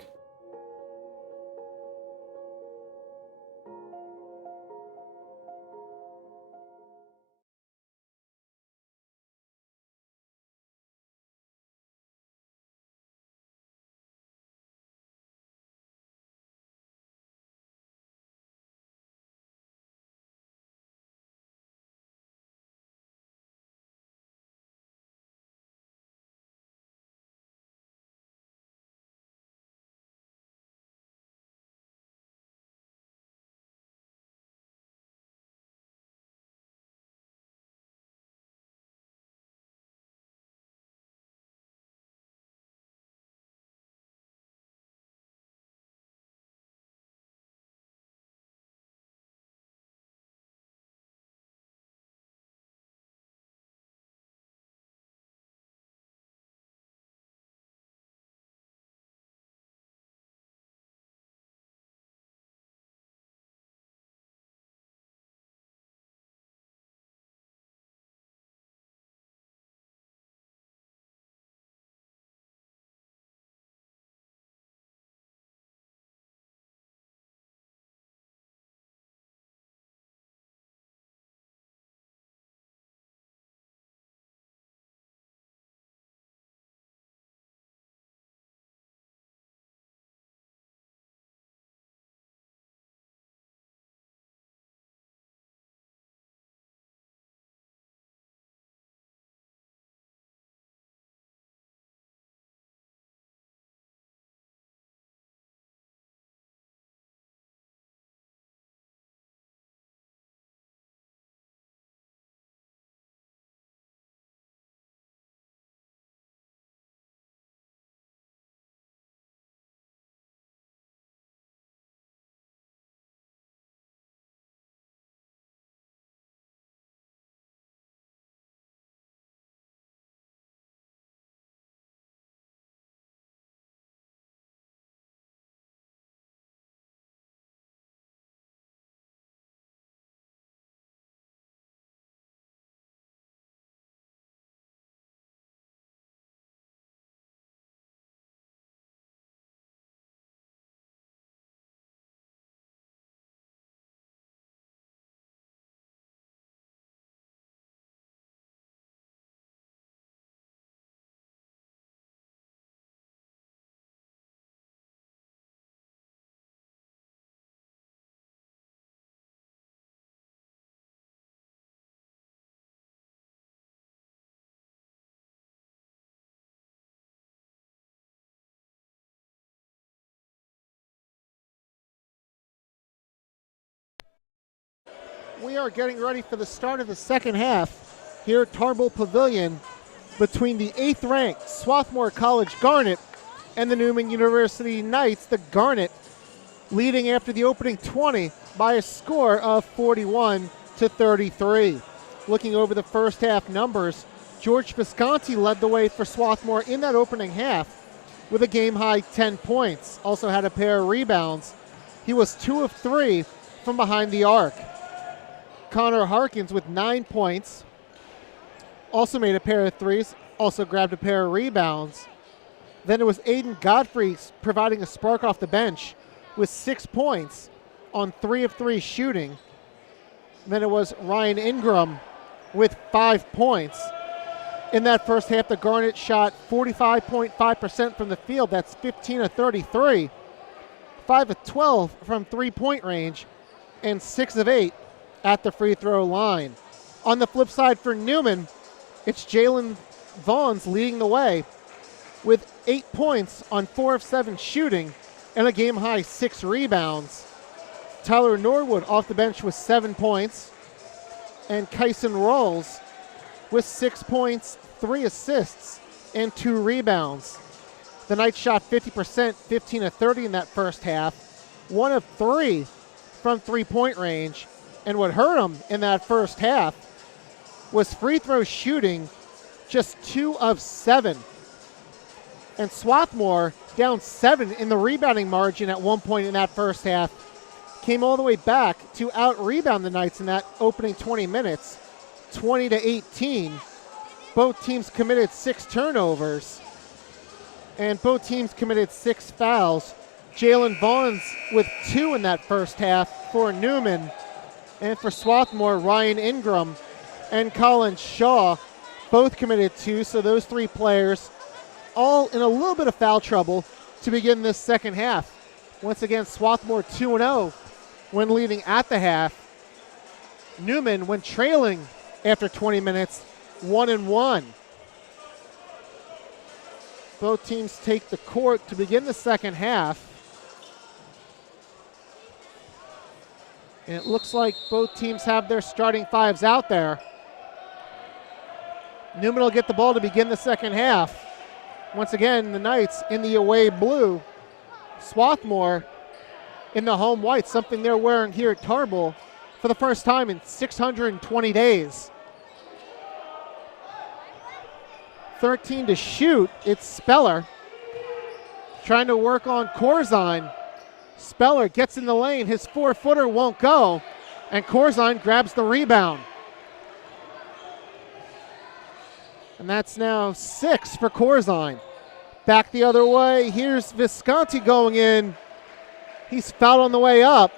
We are getting ready for the start of the second half here at Tarble Pavilion between the 8th ranked Swarthmore College Garnet and the Neumann University Knights. The Garnet leading after the opening 20 by a score of 41-33. Looking over the first half numbers, George Visconti led the way for Swarthmore in that opening half with a game-high 10 points. Also had a pair of rebounds. He was 2 of 3 from behind the arc. Connor Harkins with 9 points. Also made a pair of threes. Also grabbed a pair of rebounds. Then it was Aiden Godfrey providing a spark off the bench with 6 points on 3 of 3 shooting. Then it was Ryan Ingram with 5 points. In that first half, the Garnet shot 45.5% from the field. That's 15 of 33. 5 of 12 from three-point range, and 6 of 8 at the free throw line. On the flip side for Newman, it's Jalen Vaughns leading the way with 8 points on 4 of 7 shooting and a game-high 6 rebounds. Tyler Norwood off the bench with 7 points, and Kyson Rawls with 6 points, 3 assists, and 2 rebounds. The Knights shot 50%, 15 of 30 in that first half, 1 of 3 from three-point range, and what hurt them in that first half was free throw shooting, just 2 of 7. And Swarthmore, down 7 in the rebounding margin at one point in that first half, came all the way back to out-rebound the Knights in that opening 20 minutes, 20-18. Both teams committed 6 turnovers, and both teams committed 6 fouls. Jalen Vaughns with 2 in that first half for Newman, and for Swarthmore, Ryan Ingram and Colin Shaw both committed 2, so those 3 players all in a little bit of foul trouble to begin this second half. Once again, Swarthmore 2-0 when leading at the half. Newman, when trailing after 20 minutes, 1-1. Both teams take the court to begin the second half. And it looks like both teams have their starting fives out there. Newman will get the ball to begin the second half. Once again, the Knights in the away blue. Swarthmore in the home white, something they're wearing here at Tarble for the first time in 620 days. 13 to shoot. It's Speller trying to work on Corzine. Speller gets in the lane. His 4-footer won't go, and Corzine grabs the rebound. And that's now 6 for Corzine. Back the other way. Here's Visconti going in. He's fouled on the way up.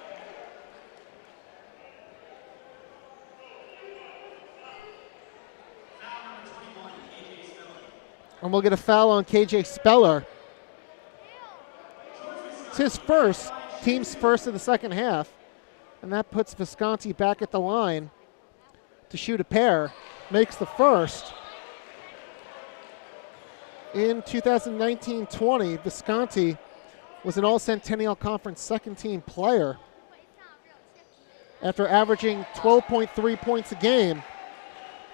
And we'll get a foul on KJ Speller. It's his first, team's first of the second half. And that puts Visconti back at the line to shoot a pair. Makes the first. In 2019-20, Visconti was an All-Centennial Conference second-team player after averaging 12.3 points a game,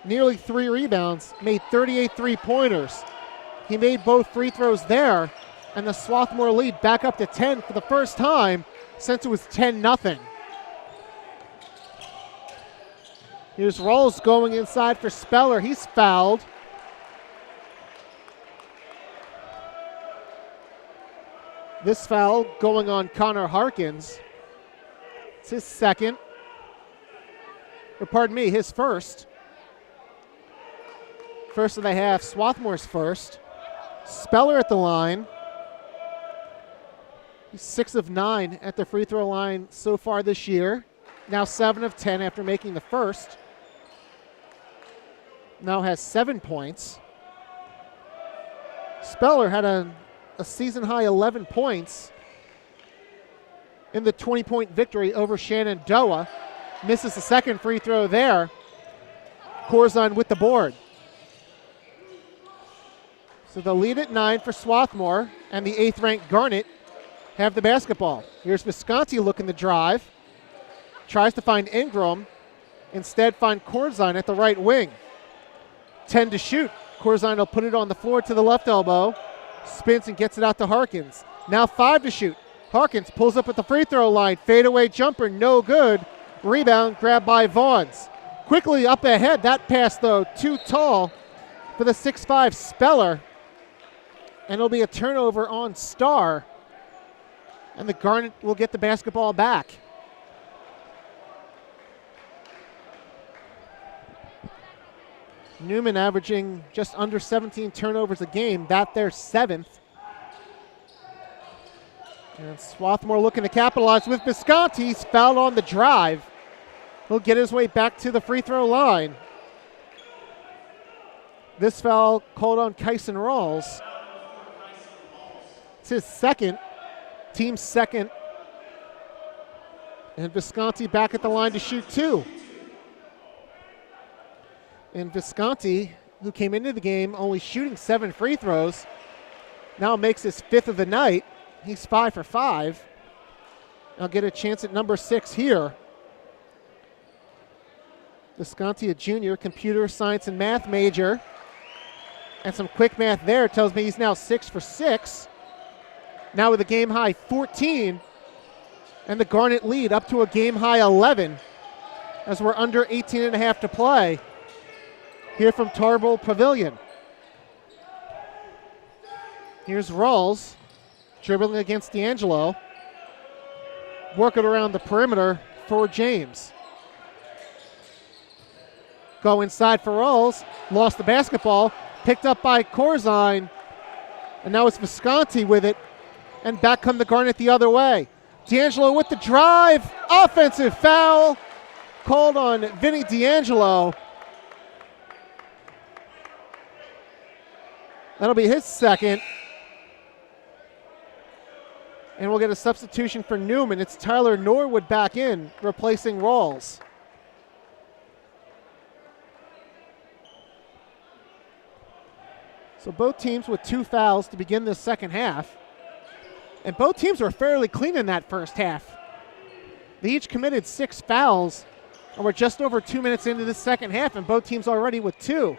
nearly 3 rebounds, made 38 three-pointers. He made both free throws there, and the Swarthmore lead back up to 10 for the first time since it was 10-0. Here's Rawls going inside for Speller. He's fouled. This foul going on Connor Harkins. It's his second. Or pardon me, his first. First of the half, Swarthmore's first. Speller at the line. He's 6 of 9 at the free throw line so far this year. Now 7 of 10 after making the first. Now has 7 points. Speller had a season-high 11 points in the 20-point victory over Shenandoah. Misses the second free throw there. Corzine with the board. So the lead at 9 for Swarthmore, and the 8th-ranked Garnet have the basketball. Here's Visconti looking to drive. Tries to find Ingram. instead find Corzine at the right wing. 10 to shoot. Corzine will put it on the floor to the left elbow, spins and gets it out to Harkins. Now 5 to shoot. Harkins pulls up at the free throw line. Fadeaway jumper, no good. Rebound grabbed by Vaughns. Quickly up ahead. That pass, though, too tall for the 6'5 Speller. And it'll be a turnover on Starr. And the Garnet will get the basketball back. Newman averaging just under 17 turnovers a game. That their 7th. And Swarthmore looking to capitalize with Visconti. He's fouled on the drive. He'll get his way back to the free throw line. This foul called on Kyson Rawls. It's his second, team's second. And Visconti back at the line to shoot 2. And Visconti, who came into the game only shooting 7 free throws, now makes his 5th of the night. He's 5 for 5. I'll get a chance at number 6 here. Visconti, a junior, computer science and math major. And some quick math there tells me he's now 6 for 6. Now with a game high 14. And the Garnet lead up to a game high 11 as we're under 18.5 to play here from Tarble Pavilion. Here's Rawls dribbling against D'Angelo. Working around the perimeter for James. Go inside for Rawls. Lost the basketball. Picked up by Corzine. And now it's Visconti with it. And back come the Garnet the other way. D'Angelo with the drive. Offensive foul called on Vinny D'Angelo. That'll be his second. And we'll get a substitution for Newman. It's Tyler Norwood back in, replacing Rawls. So both teams with 2 fouls to begin this second half. And both teams were fairly clean in that first half. They each committed 6 fouls, and we're just over 2 minutes into the second half, and both teams already with 2.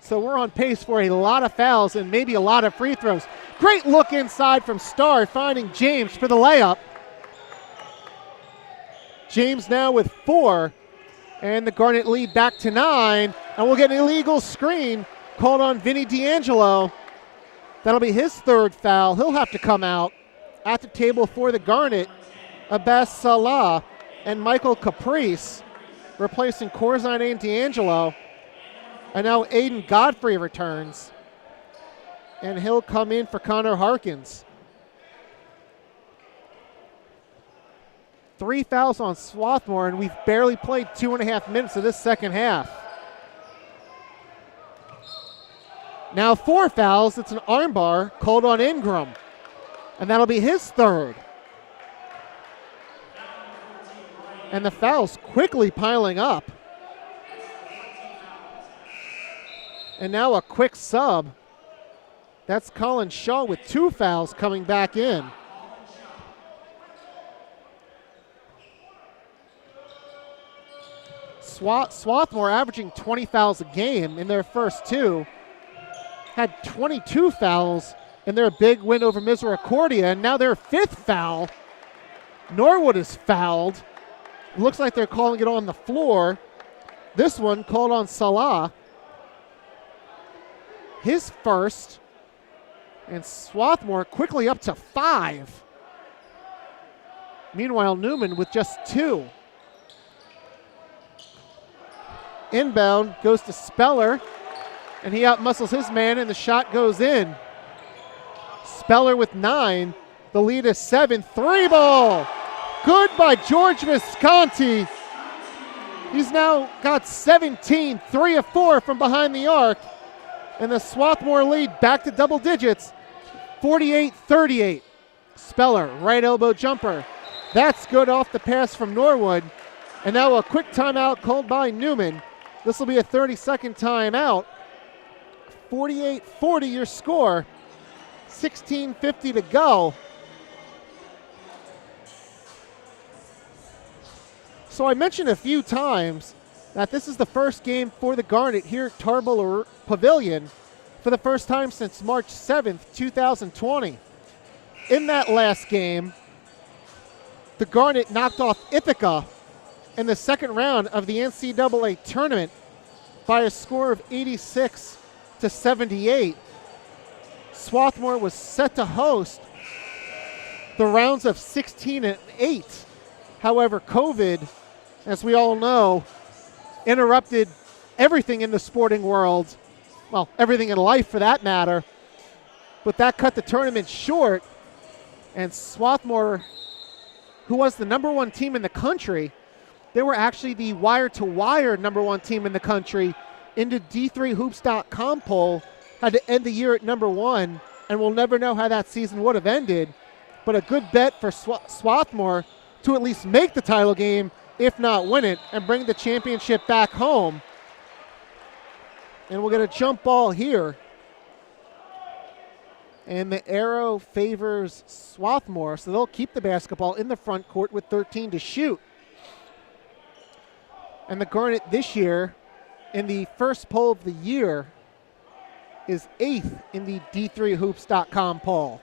So we're on pace for a lot of fouls and maybe a lot of free throws. Great look inside from Starr, finding James for the layup. James now with 4, and the Garnet lead back to 9. And we'll get an illegal screen called on Vinny D'Angelo. That'll be his 3rd foul. He'll have to come out. At the table for the Garnet, Abbas Salah and Michael Caprice replacing Corzine and D'Angelo. And now Aiden Godfrey returns. And he'll come in for Connor Harkins. 3 fouls on Swarthmore, and we've barely played 2.5 minutes of this second half. Now 4 fouls. It's an armbar called on Ingram. And that'll be his 3rd. And the fouls quickly piling up. And now a quick sub. That's Colin Shaw with 2 fouls coming back in. Swarthmore averaging 20 fouls a game in their first 2. Had 22 fouls in their big win over Misericordia, and now their 5th foul. Norwood is fouled. It looks like they're calling it on the floor. This one called on Salah. His first. And Swarthmore quickly up to 5. Meanwhile, Newman with just 2. Inbound goes to Speller, and he outmuscles his man, and the shot goes in. Speller with 9. The lead is 7. 3 ball. Good by George Visconti. He's now got 17, 3 of 4 from behind the arc. And the Swarthmore lead back to double digits, 48-38. Speller, right elbow jumper. That's good off the pass from Norwood. And now a quick timeout called by Newman. This will be a 30-second timeout. 48-40 your score. 16:50 to go. So I mentioned a few times that this is the first game for the Garnet here at Tarble Pavilion for the first time since March 7th, 2020. In that last game, the Garnet knocked off Ithaca in the second round of the NCAA tournament by a score of 86-78. Swarthmore was set to host the rounds of 16 and 8. However, COVID, as we all know, interrupted everything in the sporting world, well, everything in life for that matter, but that cut the tournament short, and Swarthmore, who was the number one team in the country, they were actually the wire-to-wire number one team in the country in the D3Hoops.com poll, had to end the year at number one, and we'll never know how that season would have ended, but a good bet for Swarthmore to at least make the title game, if not win it, and bring the championship back home. And we'll get a jump ball here. And the arrow favors Swarthmore, so they'll keep the basketball in the front court with 13 to shoot. And the Garnet this year, in the first poll of the year, is 8th in the D3Hoops.com poll.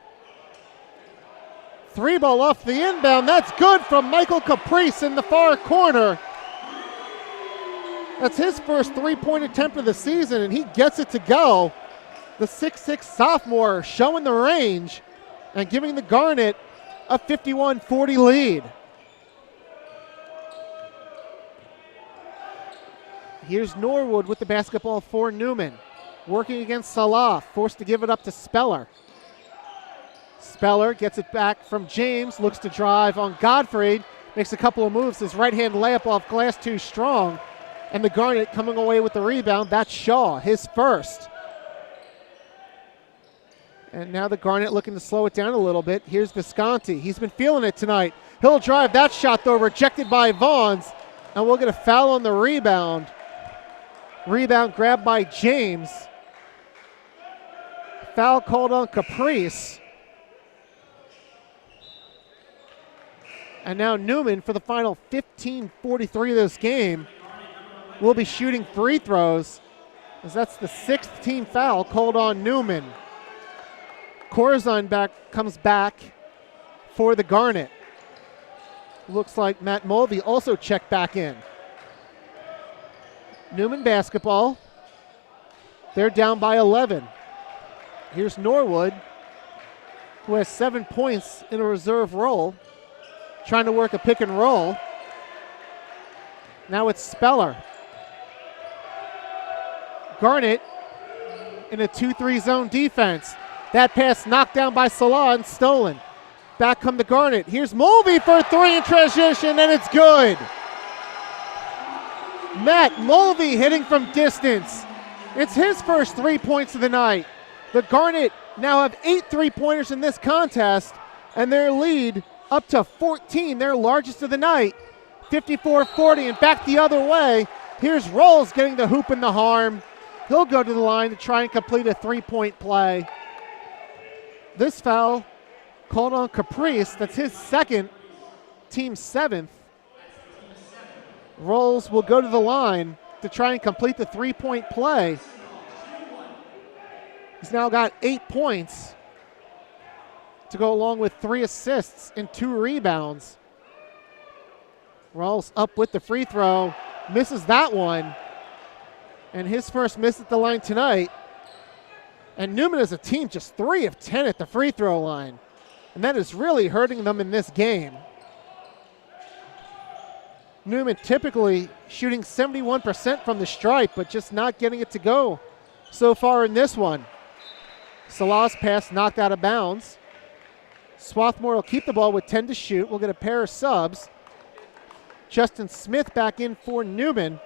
Three ball off the inbound. That's good from Michael Caprice in the far corner. That's his first three-point attempt of the season, and he gets it to go. The 6'6 sophomore showing the range and giving the Garnet a 51-40 lead. Here's Norwood with the basketball for Newman. Working against Salah, forced to give it up to Speller. Speller gets it back from James, looks to drive on Godfrey, makes a couple of moves. His right-hand layup off glass too strong. And the Garnet coming away with the rebound. That's Shaw, his first. And now the Garnet looking to slow it down a little bit. Here's Visconti. He's been feeling it tonight. He'll drive that shot, though, rejected by Vaughns. And we'll get a foul on the rebound. Rebound grabbed by James. Foul called on Caprice. And now Newman, for the final 15:43 of this game, will be shooting free throws, as that's the 6th team foul called on Newman. Corzine comes back for the Garnet. Looks like Matt Mulvey also checked back in. Newman basketball. They're down by 11. Here's Norwood, who has 7 points in a reserve role, trying to work a pick and roll. Now it's Speller. Garnet in a 2-3 zone defense. That pass knocked down by Salah and stolen. Back come the Garnet. Here's Mulvey for a three in transition, and it's good. Matt Mulvey hitting from distance. It's his first 3 points of the night. The Garnet now have 8 3-pointers in this contest, and their lead up to 14, their largest of the night. 54-40, and back the other way. Here's Rolls getting the hoop and the harm. He'll go to the line to try and complete a 3-point play. This foul called on Caprice. That's his second, team 7th. Rolls will go to the line to try and complete the 3-point play. He's now got 8 points to go along with 3 assists and 2 rebounds. Rolls up with the free throw, misses that one, and his first miss at the line tonight. And Newman as a team just 3 of 10 at the free throw line, and that is really hurting them in this game. Newman typically shooting 71% from the stripe, but just not getting it to go so far in this one. Salah's pass knocked out of bounds. Swarthmore will keep the ball with 10 to shoot. We'll get a pair of subs. Justin Smith back in for Newman,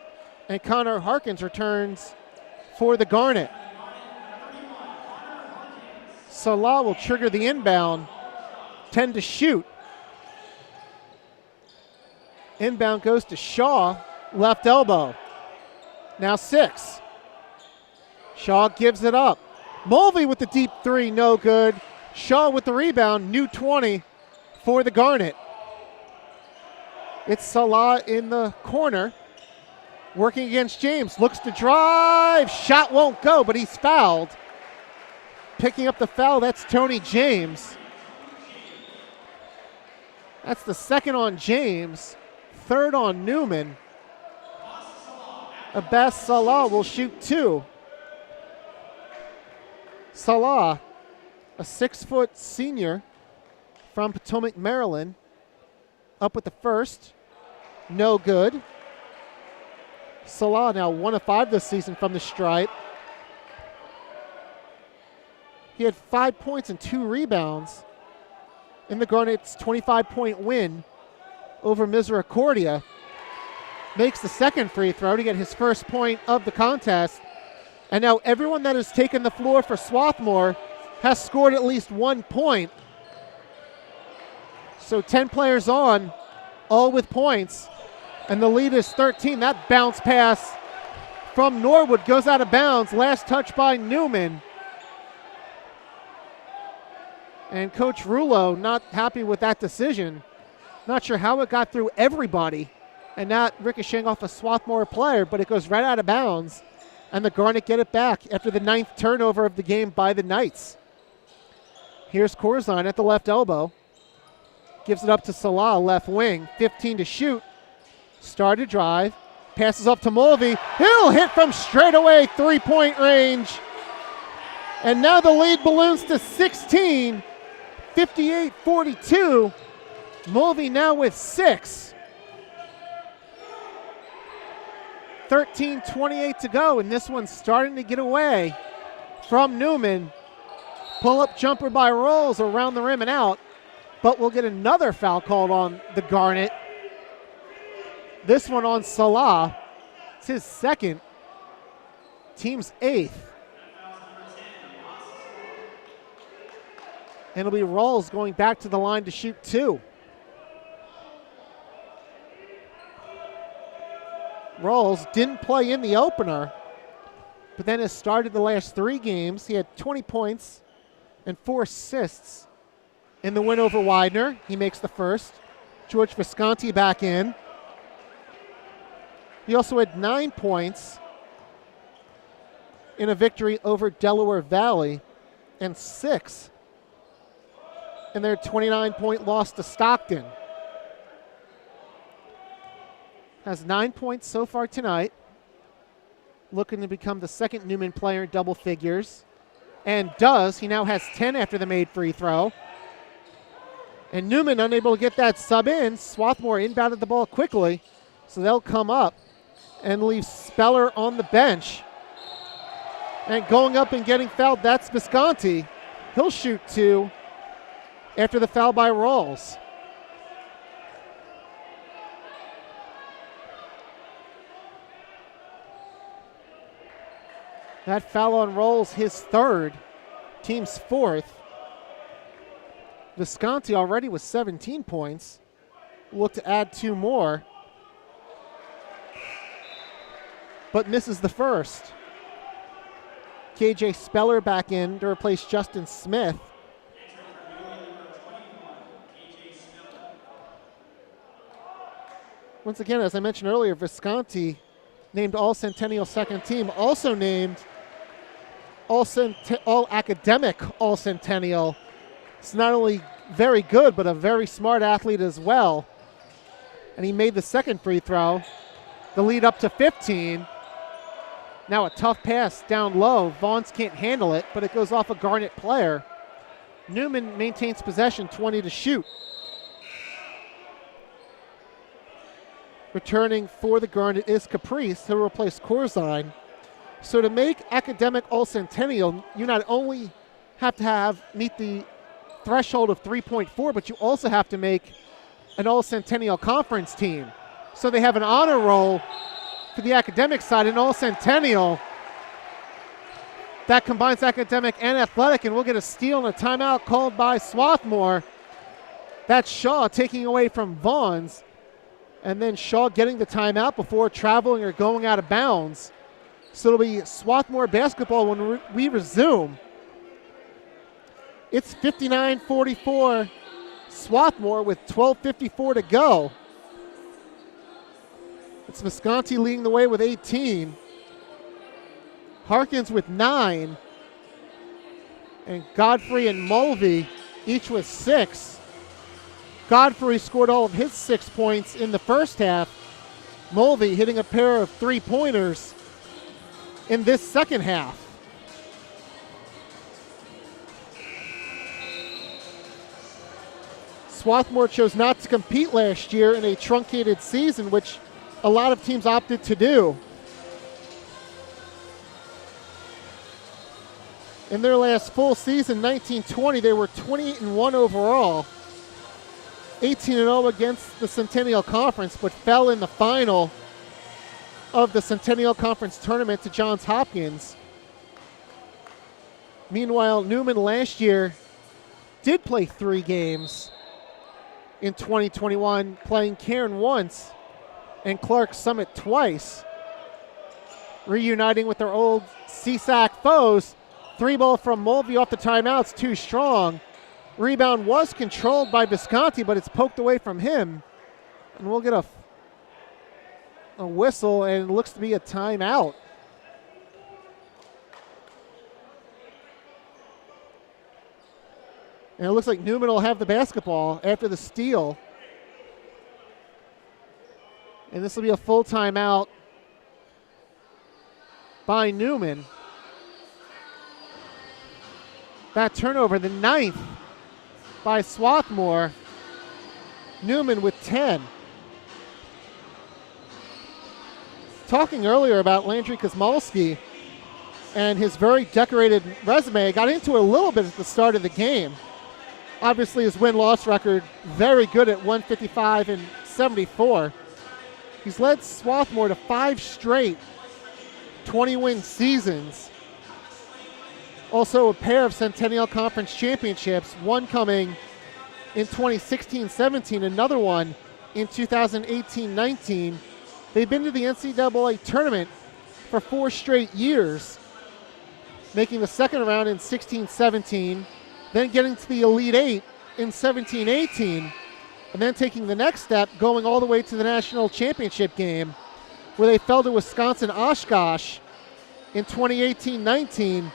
and Connor Harkins returns for the Garnet. Salah will trigger the inbound. 10 to shoot. Inbound goes to Shaw, left elbow. Now 6. Shaw gives it up. Mulvey with the deep 3, no good. Shaw with the rebound, new 20 for the Garnet. It's Salah in the corner. Working against James, looks to drive, shot won't go, but he's fouled. Picking up the foul, that's Tony James. That's the second on James, third on Newman. Abbas Salah will shoot 2. Salah, a 6-foot senior from Potomac, Maryland, up with the first, no good. Salah now 1 of 5 this season from the stripe. He had 5 points and 2 rebounds in the Garnet's 25-point win over Misericordia. Makes the second free throw to get his first point of the contest. And now everyone that has taken the floor for Swarthmore has scored at least 1 point. So 10 players on, all with points. And the lead is 13. That bounce pass from Norwood goes out of bounds. Last touch by Newman. And Coach Rulo not happy with that decision. Not sure how it got through everybody and not ricocheting off a Swarthmore player, but it goes right out of bounds. And the Garnet get it back after the 9th turnover of the game by the Knights. Here's Corzine at the left elbow. Gives it up to Salah, left wing. 15 to shoot. Started drive. Passes up to Mulvey. He'll hit from straightaway 3-point range. And now the lead balloons to 16. 58-42. Mulvey now with 6. 13:28 to go, and this one's starting to get away from Newman. Pull-up jumper by Rolls around the rim and out, but we'll get another foul called on the Garnet. This one on Salah. It's his second, team's 8th. And it'll be Rolls going back to the line to shoot 2. Rolls didn't play in the opener, but then has started the last 3 games. He had 20 points and 4 assists in the win over Widener. He makes the first. George Visconti back in. He also had 9 points in a victory over Delaware Valley and 6 in their 29-point loss to Stockton. Has 9 points so far tonight. Looking to become the second Newman player in double figures. And does. He now has 10 after the made free throw. And Newman unable to get that sub in. Swarthmore inbounded the ball quickly. So they'll come up and leave Speller on the bench. And going up and getting fouled, that's Visconti. He'll shoot 2 after the foul by Rawls. That foul on Rolls, his 3rd, team's 4th. Visconti already with 17 points. Look to add 2 more. But misses the first. KJ Speller back in to replace Justin Smith. Once again, as I mentioned earlier, Visconti named All Centennial second team, also named All Academic All Centennial. It's not only very good, but a very smart athlete as well. And he made the second free throw. The lead up to 15. Now a tough pass down low. Vaughns can't handle it, but it goes off a Garnet player. Newman maintains possession, 20 to shoot. Returning for the Garnet is Caprice, who will replace Corzine. So to make Academic All-Centennial, you not only have to meet the threshold of 3.4, but you also have to make an All-Centennial Conference team. So they have an honor roll for the academic side, an All-Centennial that combines academic and athletic, and we'll get a steal and a timeout called by Swarthmore. That's Shaw taking away from Vaughns, and then Shaw getting the timeout before traveling or going out of bounds. So it'll be Swarthmore basketball when we resume. It's 59-44 Swarthmore with 12:54 to go. It's Visconti leading the way with 18. Harkins with 9. And Godfrey and Mulvey each with 6. Godfrey scored all of his 6 points in the first half. Mulvey hitting a pair of 3-pointers in this second half. Swarthmore chose not to compete last year in a truncated season, which a lot of teams opted to do. In their last full season, 1920, they were 28-1 overall. 18-0 against the Centennial Conference, but fell in the final of the Centennial Conference tournament to Johns Hopkins. Meanwhile, Newman last year did play 3 games in 2021, playing Cairn once and Clark Summit twice. Reuniting with their old CSAC foes. 3-ball from Mulvey off the timeouts, too strong. Rebound was controlled by Visconti, but it's poked away from him. And we'll get a whistle, and it looks to be a timeout. And it looks like Newman will have the basketball after the steal. And this will be a full timeout by Newman. That turnover, the 9th by Swarthmore. Newman with 10. Talking earlier about Landry Kosmolski and his very decorated resume, I got into it a little bit at the start of the game. Obviously, his win-loss record very good at 155-74. He's led Swarthmore to 5 straight 20-win seasons. Also a pair of Centennial Conference championships, one coming in 2016-17, another one in 2018-19. They've been to the NCAA tournament for 4 straight years, making the second round in 16-17, then getting to the Elite Eight in 17-18, and then taking the next step, going all the way to the national championship game, where they fell to Wisconsin Oshkosh in 2018-19,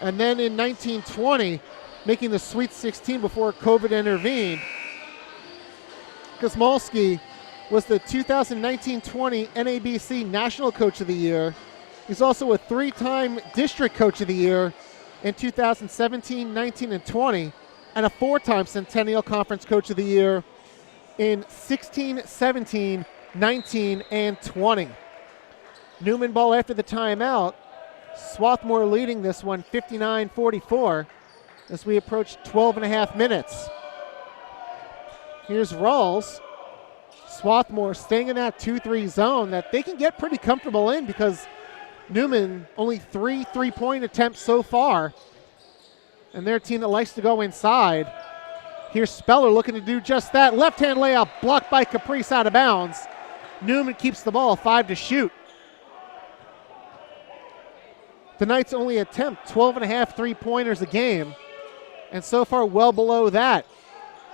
and then in 1920, making the Sweet 16 before COVID intervened. Kosmolski was the 2019-20 NABC National Coach of the Year. He's also a 3-time District Coach of the Year in 2017, 19, and 20, and a 4-time Centennial Conference Coach of the Year in 16, 17, 19, and 20. Newman ball after the timeout. Swarthmore leading this one 59-44 as we approach 12.5 minutes. Here's Rawls. Swarthmore staying in that 2-3 zone that they can get pretty comfortable in because Newman only 3 3-point attempts so far. And they're a team that likes to go inside. Here's Speller looking to do just that. Left-hand layup blocked by Caprice out of bounds. Newman keeps the ball, 5 to shoot. The Knights only attempt 12.5 3-pointers a game, and so far well below that.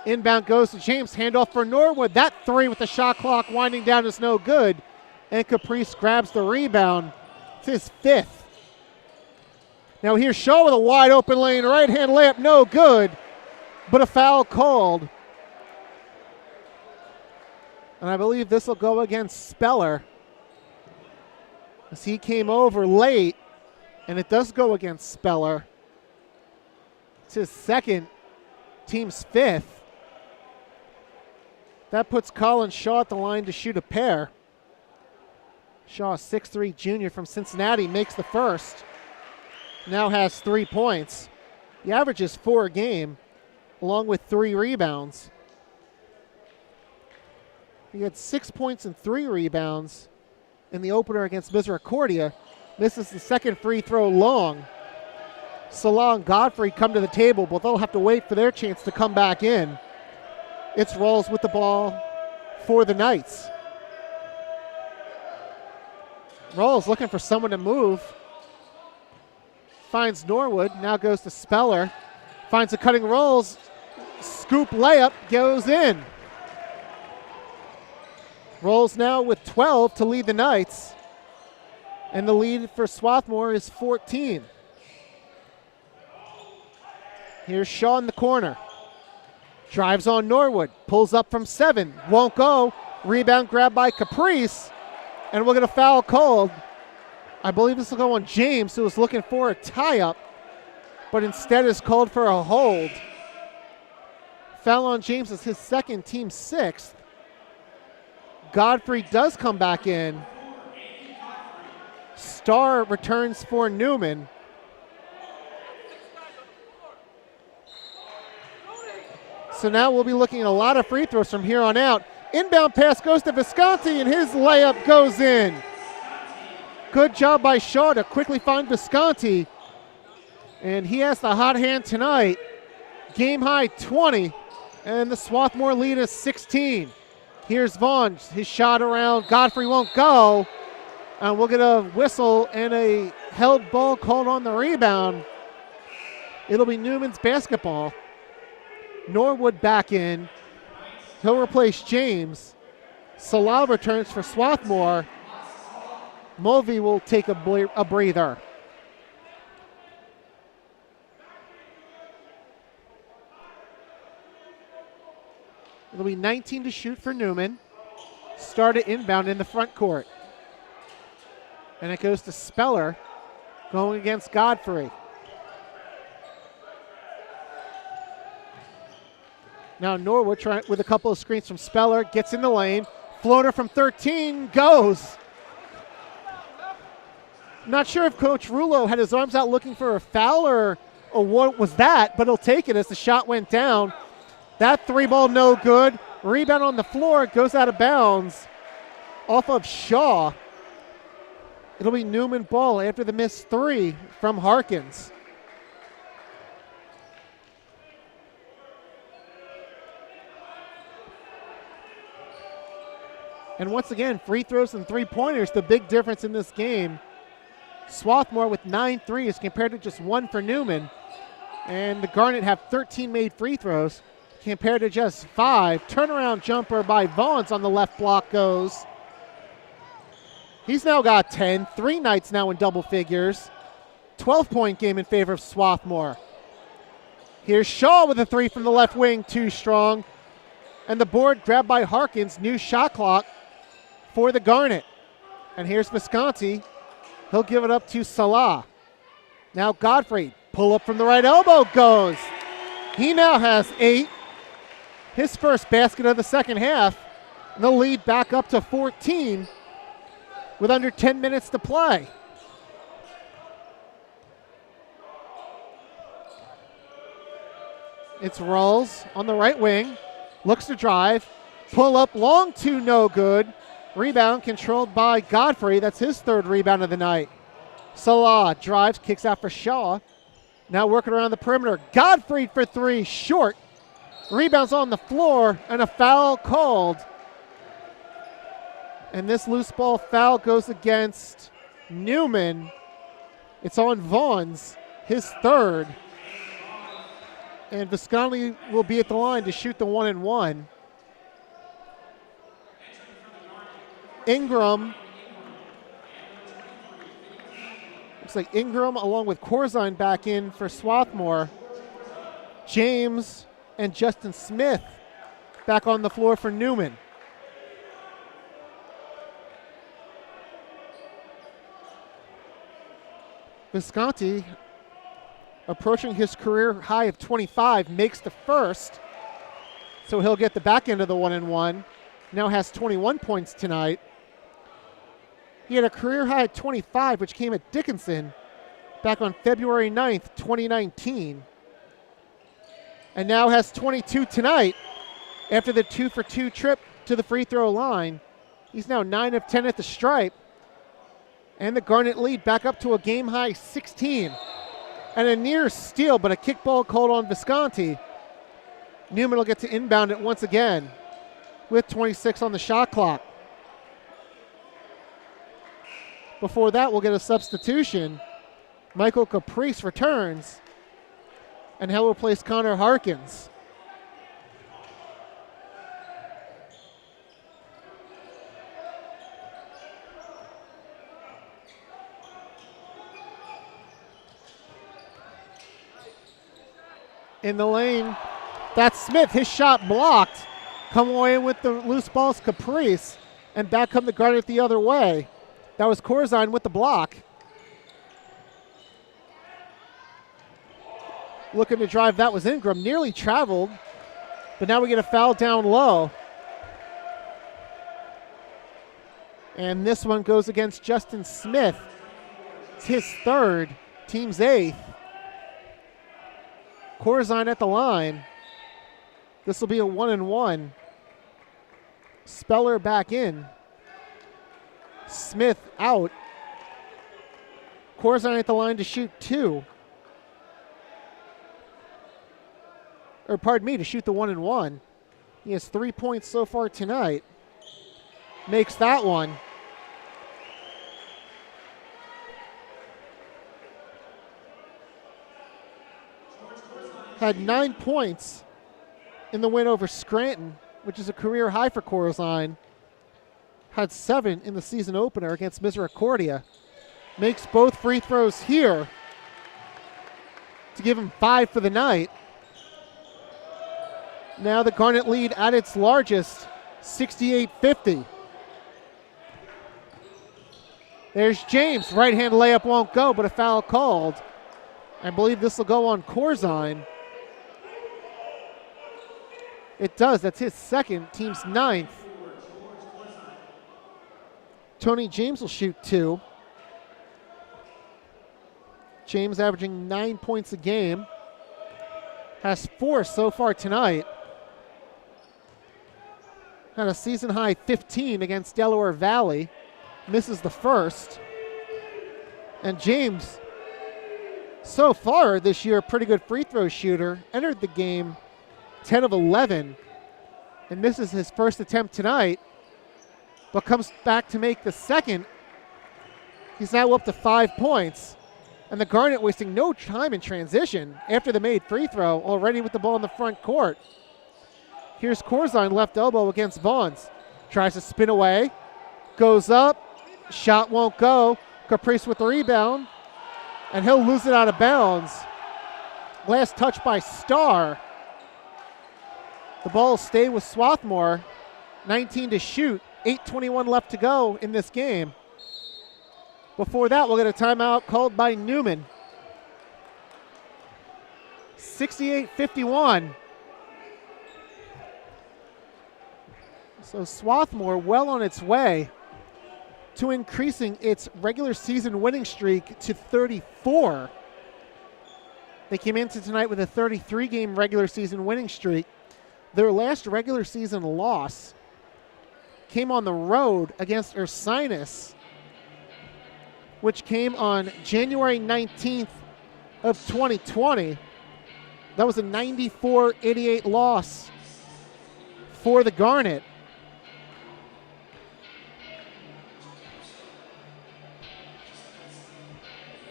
Inbound goes to James, handoff for Norwood. That 3 with the shot clock winding down is no good, and Caprice grabs the rebound. It's his 5th. Now here's Shaw with a wide open lane, right-hand layup, no good, but a foul called. And I believe this will go against Speller as he came over late. And it does go against Speller. It's his 2nd, team's 5th. That puts Colin Shaw at the line to shoot a pair. Shaw, 6'3" junior from Cincinnati, makes the first. Now has 3 points. He averages 4 a game, along with 3 rebounds. He had 6 points and 3 rebounds in the opener against Misericordia. Misses the 2nd free throw long. Salah and Godfrey come to the table, but they'll have to wait for their chance to come back in. It's Rawls with the ball for the Knights. Rawls looking for someone to move. Finds Norwood, now goes to Speller. Finds a cutting Rawls. Scoop layup goes in. Rolls now with 12 to lead the Knights. And the lead for Swarthmore is 14. Here's Shaw in the corner. Drives on Norwood. Pulls up from 7. Won't go. Rebound grabbed by Caprice. And we'll get a foul called. I believe this will go on James, who was looking for a tie-up, but instead is called for a hold. Foul on James is his second, team 6th. Godfrey does come back in. Starr returns for Newman. So now we'll be looking at a lot of free throws from here on out. Inbound pass goes to Visconti, and his layup goes in. Good job by Shaw to quickly find Visconti. And he has the hot hand tonight. Game high 20, and the Swarthmore lead is 16. Here's Vaughn, his shot around. Godfrey won't go. And we'll get a whistle and a held ball called on the rebound. It'll be Newman's basketball. Norwood back in. He'll replace James. Salah returns for Swarthmore. Mulvey will take a breather. It'll be 19 to shoot for Newman. Started inbound in the front court. And it goes to Speller going against Godfrey. Now Norwood trying with a couple of screens from Speller, gets in the lane. Floater from 13 goes. Not sure if Coach Rulo had his arms out looking for a foul or what was that, but he'll take it as the shot went down. That 3-ball no good. Rebound on the floor, goes out of bounds off of Shaw. It'll be Newman ball after the missed 3 from Harkins. And once again, free throws and 3-pointers, the big difference in this game. Swarthmore with 9 threes compared to just 1 for Newman. And the Garnet have 13 made free throws compared to just 5. Turnaround jumper by Vaughns on the left block goes. He's now got 10. 3 Knights now in double figures. 12-point game in favor of Swarthmore. Here's Shaw with a 3 from the left wing, too strong. And the board grabbed by Harkins, new shot clock for the Garnet. And here's Visconti. He'll give it up to Salah. Now Godfrey, pull up from the right elbow goes. He now has 8. His first basket of the second half. And the lead back up to 14 with under 10 minutes to play. It's Rawls on the right wing. Looks to drive. Pull up long 2, no good. Rebound controlled by Godfrey. That's his 3rd rebound of the night. Salah drives, kicks out for Shaw. Now working around the perimeter. Godfrey for 3, short. Rebounds on the floor, and a foul called. And this loose ball foul goes against Newman. It's on Vaughns, his 3rd. And Visconti will be at the line to shoot the 1-and-1. Ingram. Looks like Ingram along with Corzine back in for Swarthmore. James and Justin Smith back on the floor for Newman. Visconti, approaching his career high of 25, makes the first. So he'll get the back end of the 1-and-1. Now has 21 points tonight. He had a career high at 25, which came at Dickinson back on February 9th, 2019. And now has 22 tonight after the 2-for-2 trip to the free throw line. He's now 9 of 10 at the stripe. And the Garnet lead back up to a game high 16. And a near steal, but a kickball called on Visconti. Newman will get to inbound it once again with 26 on the shot clock. Before that, we'll get a substitution. Michael Caprice returns, and he'll replace Connor Harkins. in the lane. That's Smith. His shot blocked. Come away with the loose balls, Caprice. And back come the Garnet the other way. That was Corzine with the block. Looking to drive, that was Ingram. Nearly traveled, but now we get a foul down low. And this one goes against Justin Smith. It's his third, team's eighth. Corzine at the line. This will be a 1-and-1. Speller back in. Smith out. Corzine at the line to shoot two. Or pardon me, to shoot the 1-and-1. He has 3 points so far tonight. Makes that one. Had 9 points in the win over Scranton, which is a career high for Corzine. Had 7 in the season opener against Misericordia. Makes both free throws here to give him 5 for the night. Now the Garnet lead at its largest, 68-50. There's James. Right-hand layup won't go, but a foul called. I believe this will go on Corzine. It does. That's his second, team's 9th. Tony James will shoot 2. James averaging 9 points a game. Has 4 so far tonight. Had a season high 15 against Delaware Valley. Misses the first. And James, so far this year, a pretty good free throw shooter. Entered the game 10 of 11 and misses his first attempt tonight, but comes back to make the second. He's now up to 5 points. And the Garnet wasting no time in transition after the made free throw, already with the ball in the front court. Here's Corzine, left elbow against Vaughns. Tries to spin away, goes up, shot won't go. Caprice with the rebound, and he'll lose it out of bounds. Last touch by Starr. The ball will stay with Swarthmore. 19 to shoot, 8:21 left to go in this game. Before that, we'll get a timeout called by Newman. 68-51. So Swarthmore well on its way to increasing its regular season winning streak to 34. They came into tonight with a 33-game regular season winning streak. Their last regular season loss came on the road against Ursinus, which came on January 19th of 2020. That was a 94-88 loss for the Garnet.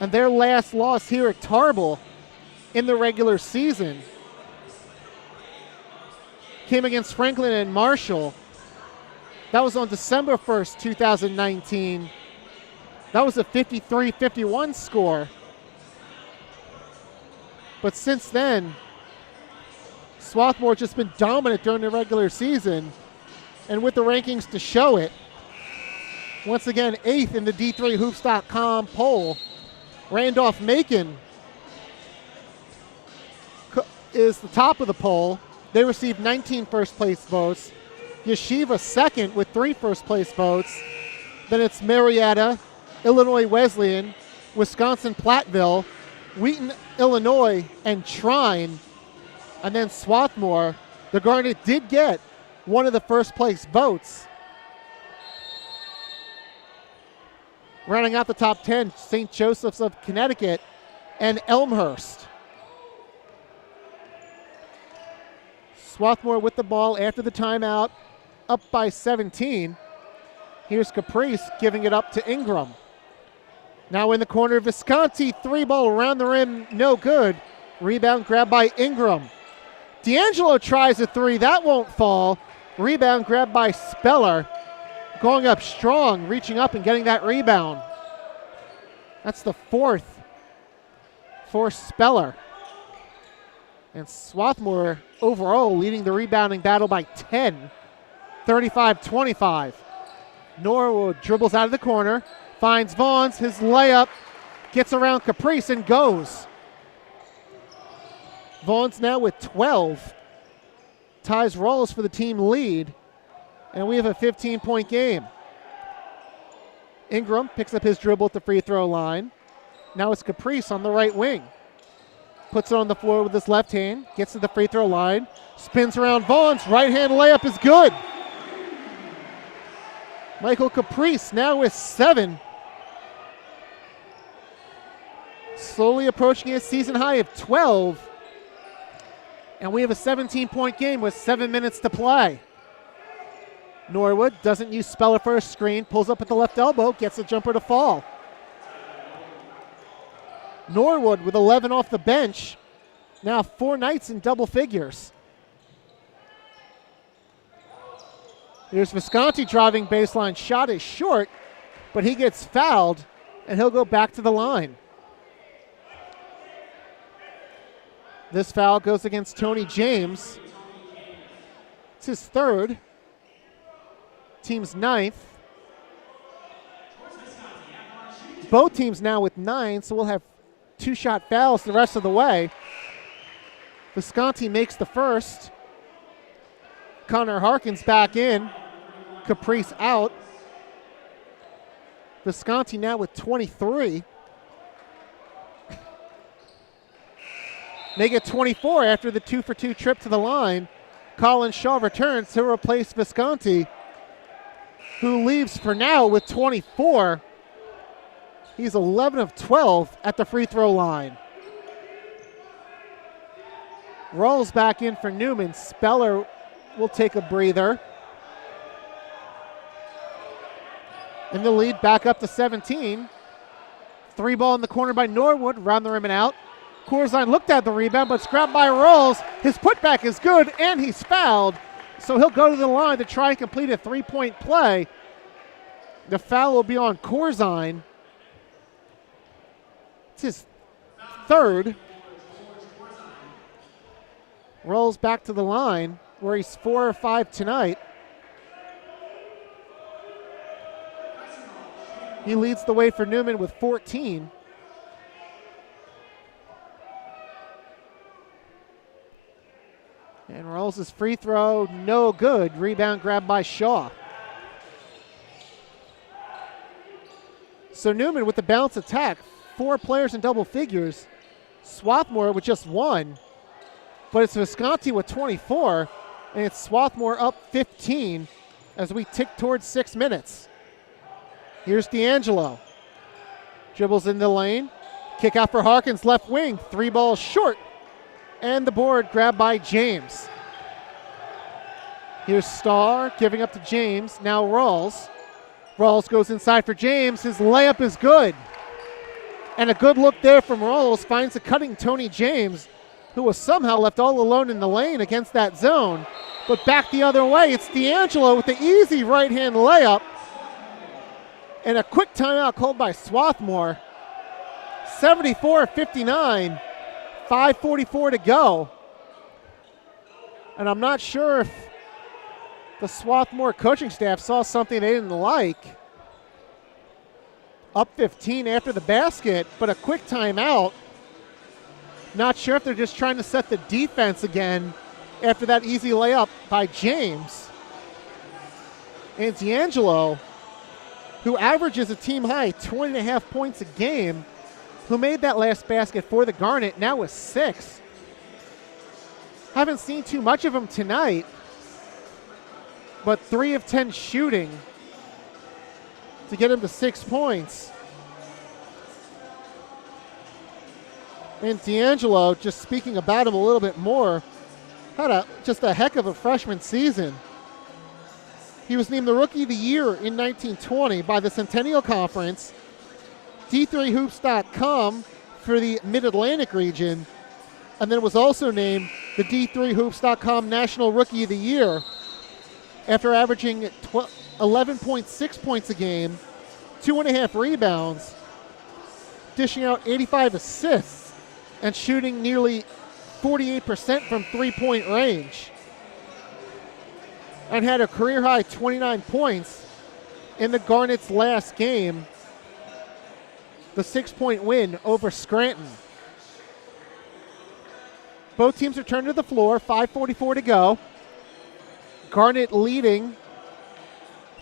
And their last loss here at Tarble in the regular season came against Franklin and Marshall. That was on December 1st, 2019. That was a 53-51 score. But since then, Swarthmore just been dominant during the regular season, and with the rankings to show it. Once again, 8th in the D3Hoops.com poll. Randolph-Macon is the top of the poll. They received 19 first-place votes. Yeshiva second with 3 first-place votes. Then it's Marietta, Illinois Wesleyan, Wisconsin Platteville, Wheaton, Illinois, and Trine. And then Swarthmore. The Garnet did get one of the first-place votes. Rounding out the top 10, St. Joseph's of Connecticut and Elmhurst. Swarthmore with the ball after the timeout, up by 17. Here's Caprice giving it up to Ingram. Now in the corner, Visconti, 3-ball around the rim, no good. Rebound grabbed by Ingram. D'Angelo tries a 3, that won't fall. Rebound grabbed by Speller. Going up strong, reaching up and getting that rebound. That's the 4th for Speller. And Swarthmore overall leading the rebounding battle by 10, 35-25. Norwood dribbles out of the corner, finds Vaughns, his layup, gets around Caprice and goes. Vaughns now with 12, ties Rawls for the team lead, and we have a 15-point game. Ingram picks up his dribble at the free throw line. Now it's Caprice on the right wing. Puts it on the floor with his left hand, gets to the free throw line, spins around Vaughns, right hand layup is good. Michael Caprice now with 7. Slowly approaching his season high of 12. And we have a 17-point game with 7 minutes to play. Norwood doesn't use Speller for a screen, pulls up at the left elbow, gets the jumper to fall. Norwood with 11 off the bench. Now 4 Knights in double figures. Here's Visconti driving baseline. Shot is short, but he gets fouled, and he'll go back to the line. This foul goes against Tony James. It's his 3rd. Team's 9th. Both teams now with 9, so we'll have 2-shot fouls the rest of the way. Visconti makes the first. Connor Harkins back in. Caprice out. Visconti now with 23. They get 24 after the 2-for-2 trip to the line. Colin Shaw returns to replace Visconti, who leaves for now with 24. He's 11 of 12 at the free throw line. Rolls back in for Newman. Speller will take a breather. And the lead back up to 17. 3 ball in the corner by Norwood, round the rim and out. Corzine looked at the rebound, but it's grabbed by Rolls. His putback is good, and he's fouled. So he'll go to the line to try and complete a 3-point play. The foul will be on Corzine. It's his 3rd. Rolls back to the line, where he's 4 or 5 tonight. He leads the way for Newman with 14. And Rolls' free throw, no good. Rebound grabbed by Shaw. So Newman with the bounce attack. 4 players in double figures. Swarthmore with just 1. But it's Visconti with 24. And it's Swarthmore up 15 as we tick towards 6 minutes. Here's D'Angelo. Dribbles in the lane. Kick out for Harkins, left wing. 3 balls short. And the board grabbed by James. Here's Starr giving up to James. Now Rawls. Rawls goes inside for James. His layup is good. And a good look there from Rawls. Finds a cutting Tony James, who was somehow left all alone in the lane against that zone. But back the other way, it's D'Angelo with the easy right-hand layup. And a quick timeout called by Swarthmore. 74-59. 5:44 to go. And I'm not sure if the Swarthmore coaching staff saw something they didn't like. Up 15 after the basket, but a quick timeout. Not sure if they're just trying to set the defense again after that easy layup by James. And D'Angelo, who averages a team high 20.5 points a game, who made that last basket for the Garnet, now with 6. Haven't seen too much of him tonight, but 3 of 10 shooting to get him to 6 points. And D'Angelo, just speaking about him a little bit more, had just a heck of a freshman season. He was named the Rookie of the Year in 1920 by the Centennial Conference, D3Hoops.com for the Mid-Atlantic region, and then was also named the D3Hoops.com National Rookie of the Year after averaging 11.6 points a game, 2.5 rebounds, dishing out 85 assists, and shooting nearly 48% from three-point range and had a career-high 29 points in the Garnet's last game, the 6-point win over Scranton. Both teams return to the floor, 5:44 to go. Garnet leading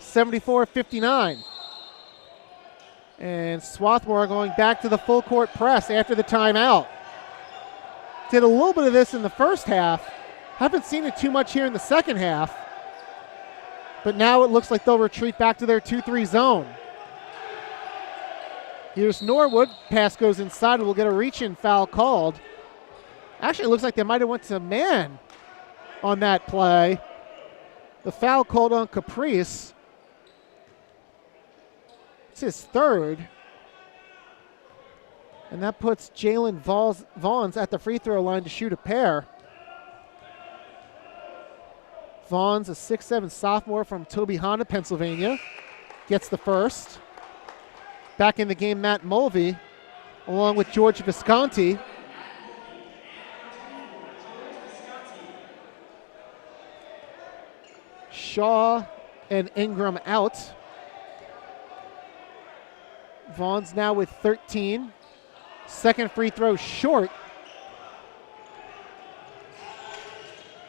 74-59. And Swarthmore going back to the full court press after the timeout. Did a little bit of this in the first half. Haven't seen it too much here in the second half. But now it looks like they'll retreat back to their 2-3 zone. Here's Norwood. Pass goes inside and we'll get a reach-in foul called. Actually, it looks like they might have went to man on that play. The foul called on Caprice. It's his third. And that puts Jalen Vaughns at the free throw line to shoot a pair. Vaughns, a 6'7" sophomore from Tobyhanna, Pennsylvania, gets the first. Back in the game, Matt Mulvey, along with George Visconti. Shaw and Ingram out. Vaughns now with 13. Second free throw short.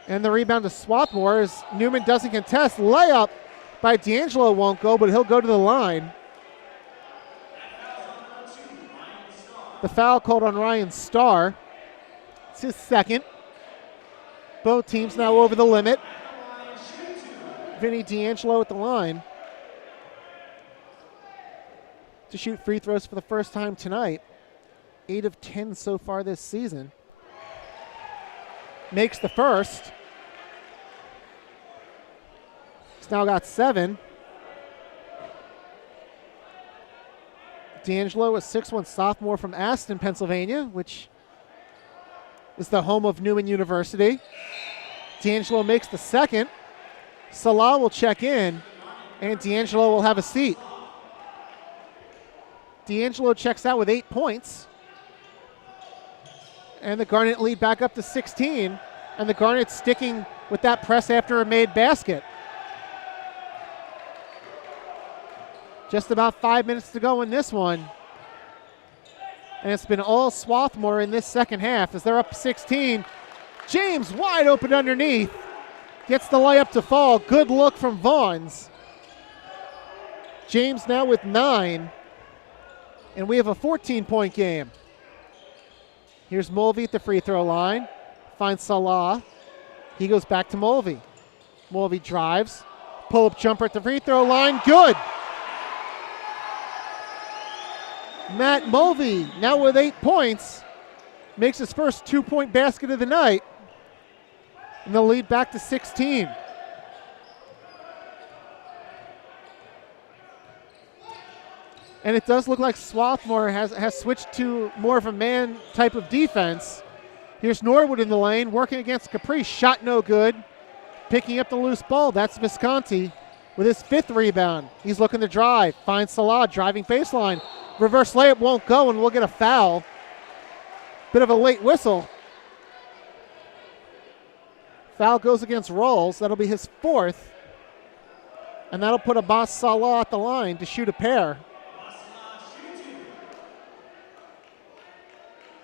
And the rebound to Swarthmore as Newman doesn't contest. Layup by D'Angelo won't go, but he'll go to the line. The foul called on Ryan Starr. It's his second. Both teams now over the limit. Vinny D'Angelo at the line to shoot free throws for the first time tonight. 8 of 10 so far this season. Makes the first. He's now got 7. D'Angelo, a 6'1" sophomore from Aston, Pennsylvania, which is the home of Neumann University. D'Angelo makes the second. Salah will check in, and D'Angelo will have a seat. D'Angelo checks out with 8 points. And the Garnet lead back up to 16. And the Garnet sticking with that press after a made basket. Just about 5 minutes to go in this one. And it's been all Swarthmore in this second half as they're up 16. James wide open underneath. Gets the layup to fall. Good look from Vaughns. James now with 9. And we have a 14-point game. Here's Mulvey at the free throw line. Finds Salah. He goes back to Mulvey. Mulvey drives. Pull-up jumper at the free throw line. Good. Matt Mulvey now with 8 points. Makes his first 2-point basket of the night. And the lead back to 16. And it does look like Swarthmore has switched to more of a man type of defense. Here's Norwood in the lane, working against Caprice. Shot no good. Picking up the loose ball, that's Visconti with his 5th rebound. He's looking to drive. Finds Salah, driving baseline. Reverse layup won't go, and we'll get a foul. Bit of a late whistle. Foul goes against Rawls. That'll be his 4th. And that'll put Abbas Salah at the line to shoot a pair.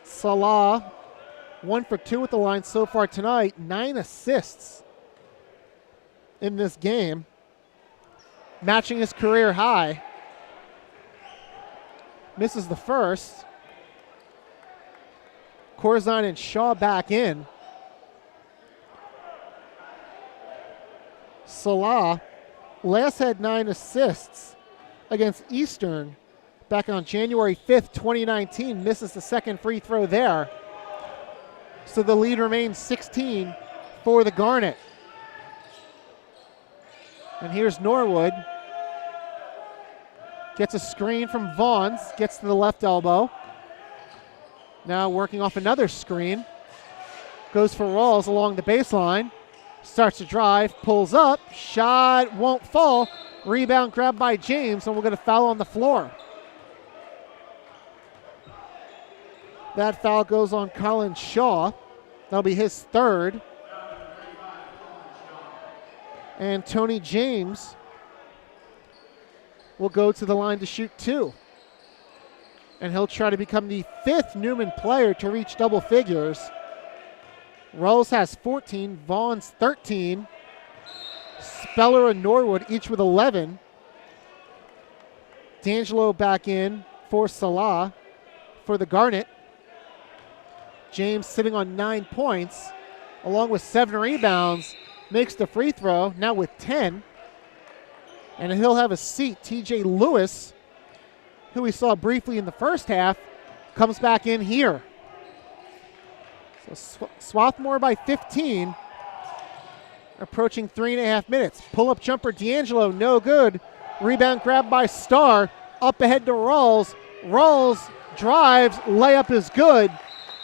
Salah, 1 for 2 at the line so far tonight. 9 assists in this game, matching his career high. Misses the first. Corzine and Shaw back in. Salah last had 9 assists against Eastern back on January 5th, 2019. Misses the second free throw there. So the lead remains 16 for the Garnet. And here's Norwood. Gets a screen from Vaughns, gets to the left elbow. Now working off another screen. Goes for Rawls along the baseline. Starts to drive, pulls up, shot won't fall. Rebound grabbed by James, and we'll get a foul on the floor. That foul goes on Colin Shaw. That'll be his third. And Tony James will go to the line to shoot 2. And he'll try to become the 5th Newman player to reach double figures. Rawls has 14, Vaughn's 13. Speller and Norwood each with 11. D'Angelo back in for Salah for the Garnet. James sitting on 9 points, along with 7 rebounds, makes the free throw, now with 10. And he'll have a seat. TJ Lewis, who we saw briefly in the first half, comes back in here. So Swarthmore by 15, approaching 3.5 minutes. Pull-up jumper, D'Angelo, no good. Rebound grab by Starr, up ahead to Rawls. Rawls drives, layup is good.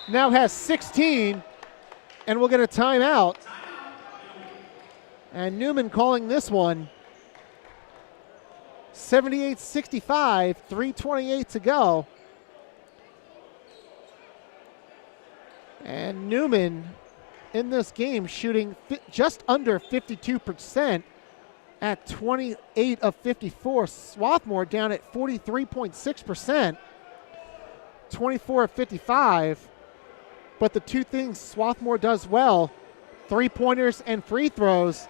Now has 16, and we'll get a timeout. And Newman calling this one. 78-65, 3:28 to go. And Newman in this game shooting just under 52% at 28 of 54. Swarthmore down at 43.6%, 24 of 55. But the two things Swarthmore does well, three-pointers and free throws,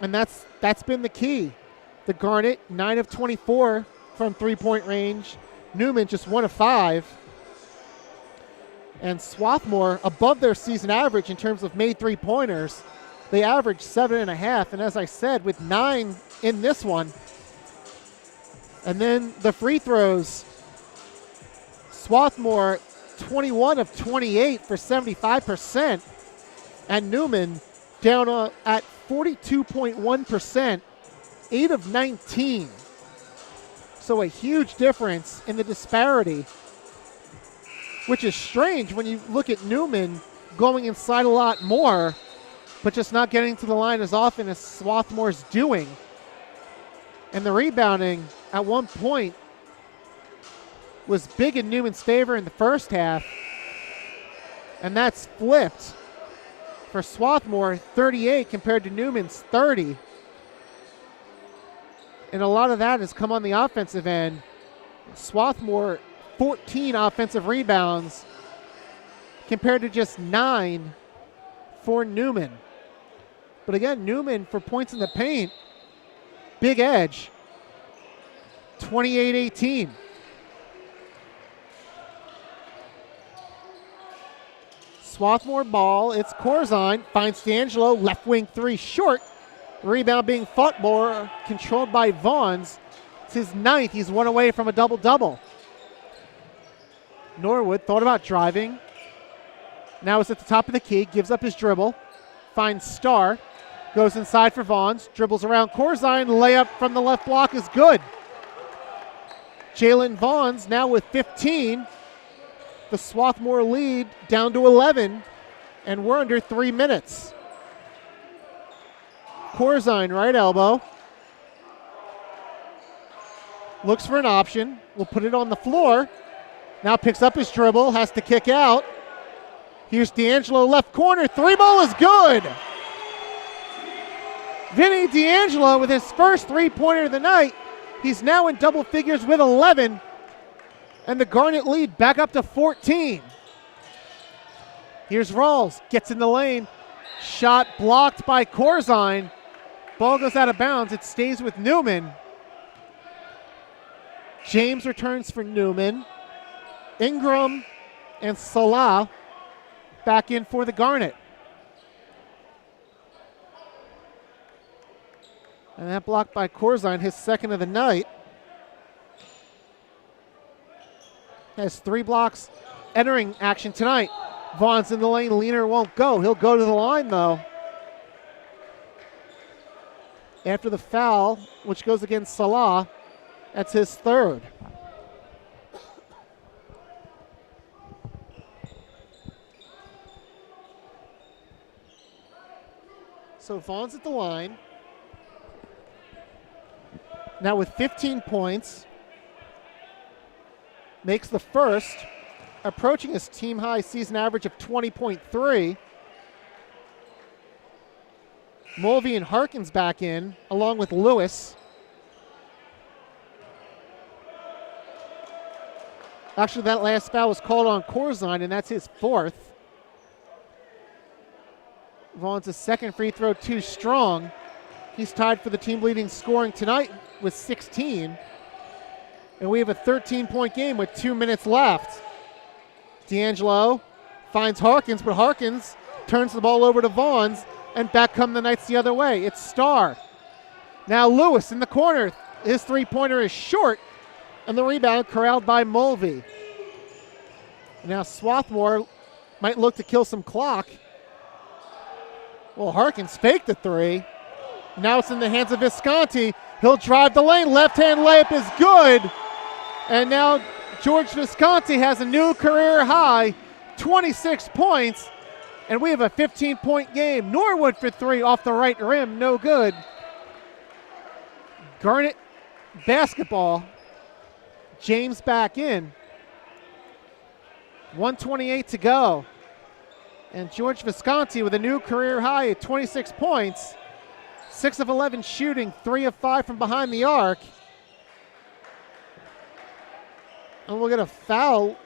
and that's been the key. The Garnet, 9 of 24 from three-point range. Newman just 1 of 5. And Swarthmore above their season average in terms of made three-pointers. They average 7.5, and as I said, with 9 in this one. And then the free throws, Swarthmore 21 of 28 for 75%, and Newman down at 42.1%, 8 of 19. So a huge difference in the disparity, which is strange when you look at Newman going inside a lot more, but just not getting to the line as often as Swarthmore's doing. And the rebounding at one point was big in Newman's favor in the first half, and that's flipped for Swarthmore, 38 compared to Newman's 30. And a lot of that has come on the offensive end. Swarthmore, 14 offensive rebounds compared to just 9 for Newman. But again, Newman for points in the paint, big edge, 28-18. Swarthmore ball, it's Corzine, finds D'Angelo, left wing 3 short. Rebound being fought more, controlled by Vaughns. It's his 9th, he's 1 away from a double-double. Norwood thought about driving. Now is at the top of the key, gives up his dribble, finds Starr, goes inside for Vaughns, dribbles around Corzine, layup from the left block is good. Jalen Vaughns now with 15. The Swarthmore lead down to 11, and we're under 3 minutes. Corzine, right elbow. Looks for an option. Will put it on the floor. Now picks up his dribble, has to kick out. Here's D'Angelo, left corner. 3-ball is good. Vinny D'Angelo with his first 3-pointer of the night. He's now in double figures with 11. And the Garnet lead back up to 14. Here's Rawls, gets in the lane. Shot blocked by Corzine. Ball goes out of bounds. It stays with Newman. James returns for Newman. Ingram and Salah back in for the Garnet. And that blocked by Corzine, his second of the night. Has 3 blocks entering action tonight. Vaughn's in the lane, Leaner won't go. He'll go to the line though. After the foul, which goes against Salah, that's his 3rd. So Vaughn's at the line. Now with 15 points. Makes the first. approaching his team high season average of 20.3. Mulvey and Harkins back in, along with Lewis. Actually, that last foul was called on Corzine, and that's his fourth. Vaughn's second free throw too strong. He's tied for the team leading scoring tonight with 16. And we have a 13-point game with 2 minutes left. D'Angelo finds Harkins, but Harkins turns the ball over to Vaughn's, and back come the Knights the other way. It's Starr. Now Lewis in the corner. His three-pointer is short, and the rebound corralled by Mulvey. Now Swarthmore might look to kill some clock. Well, Harkins faked the three. Now it's in the hands of Visconti. He'll drive the lane. Left-hand layup is good. And now George Visconti has a new career high, 26 points. And we have a 15-point game. Norwood for three off the right rim, no good. Garnet basketball. James back in. 1:28 to go. And George Visconti with a new career high at 26 points. 6 of 11 shooting, 3 of 5 from behind the arc. And we'll get a foul.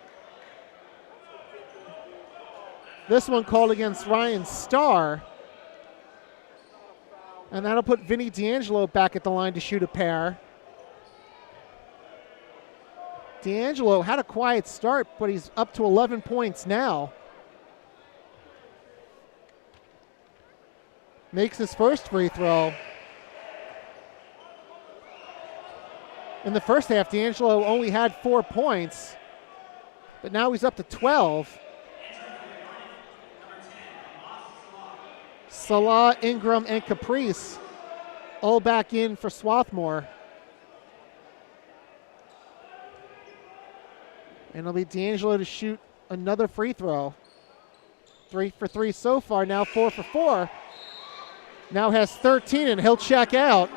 This one called against Ryan Starr. And that'll put Vinny D'Angelo back at the line to shoot a pair. D'Angelo had a quiet start, but he's up to 11 points now. Makes his first free throw. In the first half, D'Angelo only had 4 points, but now he's up to 12. Salah, Ingram, and Caprice all back in for Swarthmore. And it'll be D'Angelo to shoot another free throw. 3 for 3 so far, now 4 for 4. Now has 13, and he'll check out.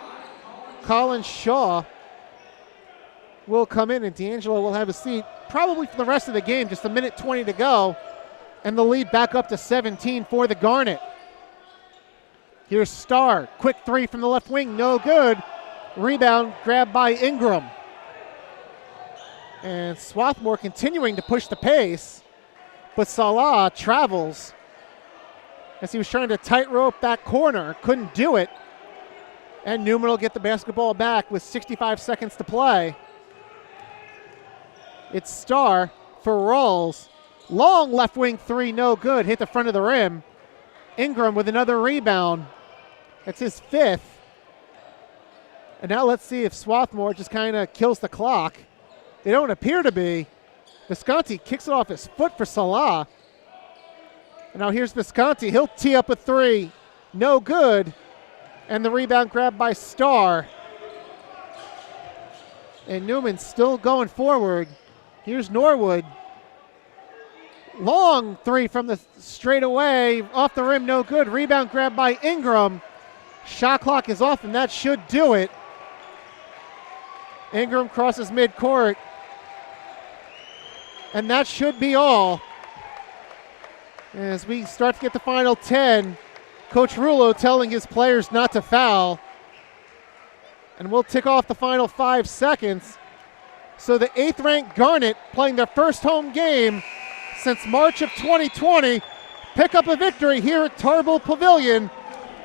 Colin Shaw will come in, and D'Angelo will have a seat probably for the rest of the game, just 1:20 to go, and the lead back up to 17 for the Garnet. Here's Starr, quick three from the left wing, no good. Rebound grabbed by Ingram. And Swarthmore continuing to push the pace, but Salah travels as he was trying to tightrope that corner, couldn't do it. And Newman will get the basketball back with 65 seconds to play. It's Starr for Rawls. Long left wing three, no good, hit the front of the rim. Ingram with another rebound. That's his fifth. And now let's see if Swarthmore just kind of kills the clock. They don't appear to be. Visconti kicks it off his foot for Salah. And now here's Visconti. He'll tee up a three. No good. And the rebound grabbed by Starr. And Newman still going forward. Here's Norwood. Long three from the straightaway. Off the rim, no good. Rebound grabbed by Ingram. Shot clock is off, and that should do it. Ingram crosses midcourt. And that should be all. As we start to get the final 10, Coach Rullo telling his players not to foul. And we'll tick off the final 5 seconds. So the 8th-ranked Garnet, playing their first home game since March of 2020, pick up a victory here at Tarble Pavilion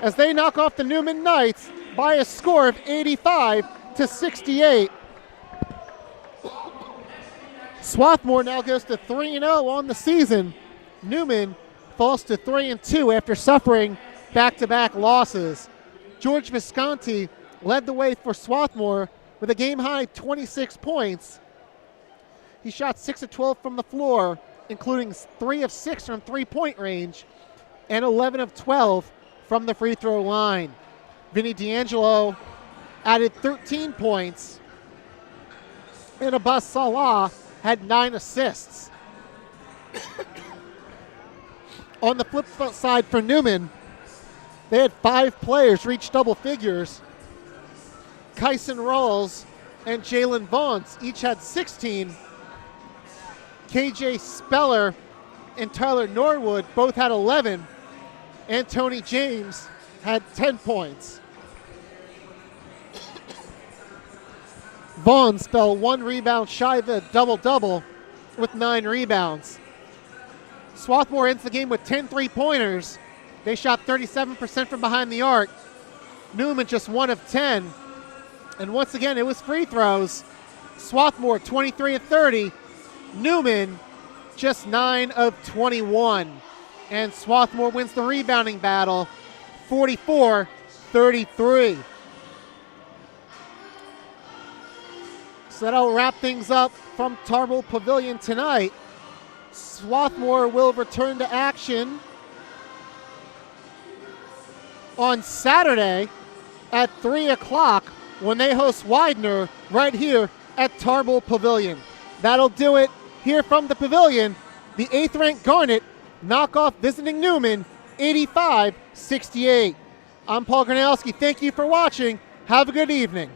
as they knock off the Neumann Knights by a score of 85-68. Swarthmore now goes to 3-0 on the season. Newman falls to 3-2 after suffering back-to-back losses. George Visconti led the way for Swarthmore with a game-high 26 points. He shot 6 of 12 from the floor, including 3 of 6 from three-point range, and 11 of 12 from the free throw line. Vinny D'Angelo added 13 points, and Abbas Salah had 9 assists. On the flip side for Newman, they had 5 players reach double figures. Kyson Rawls and Jalen Vaughns each had 16. KJ Speller and Tyler Norwood both had 11, and Tony James had 10 points. Vaughns fell 1 rebound shy of a double-double with 9 rebounds. Swarthmore ends the game with 10 three-pointers. They shot 37% from behind the arc. Newman just 1 of 10. And once again, it was free throws. Swarthmore 23 of 30. Newman just 9 of 21. And Swarthmore wins the rebounding battle 44-33. So that'll wrap things up from Tarble Pavilion tonight. Swarthmore will return to action on Saturday at 3 o'clock when they host Widener right here at Tarble Pavilion. That'll do it here from the Pavilion. The 8th ranked Garnet knock off visiting Newman 85-68. I'm Paul Gronowski. Thank you for watching. Have a good evening.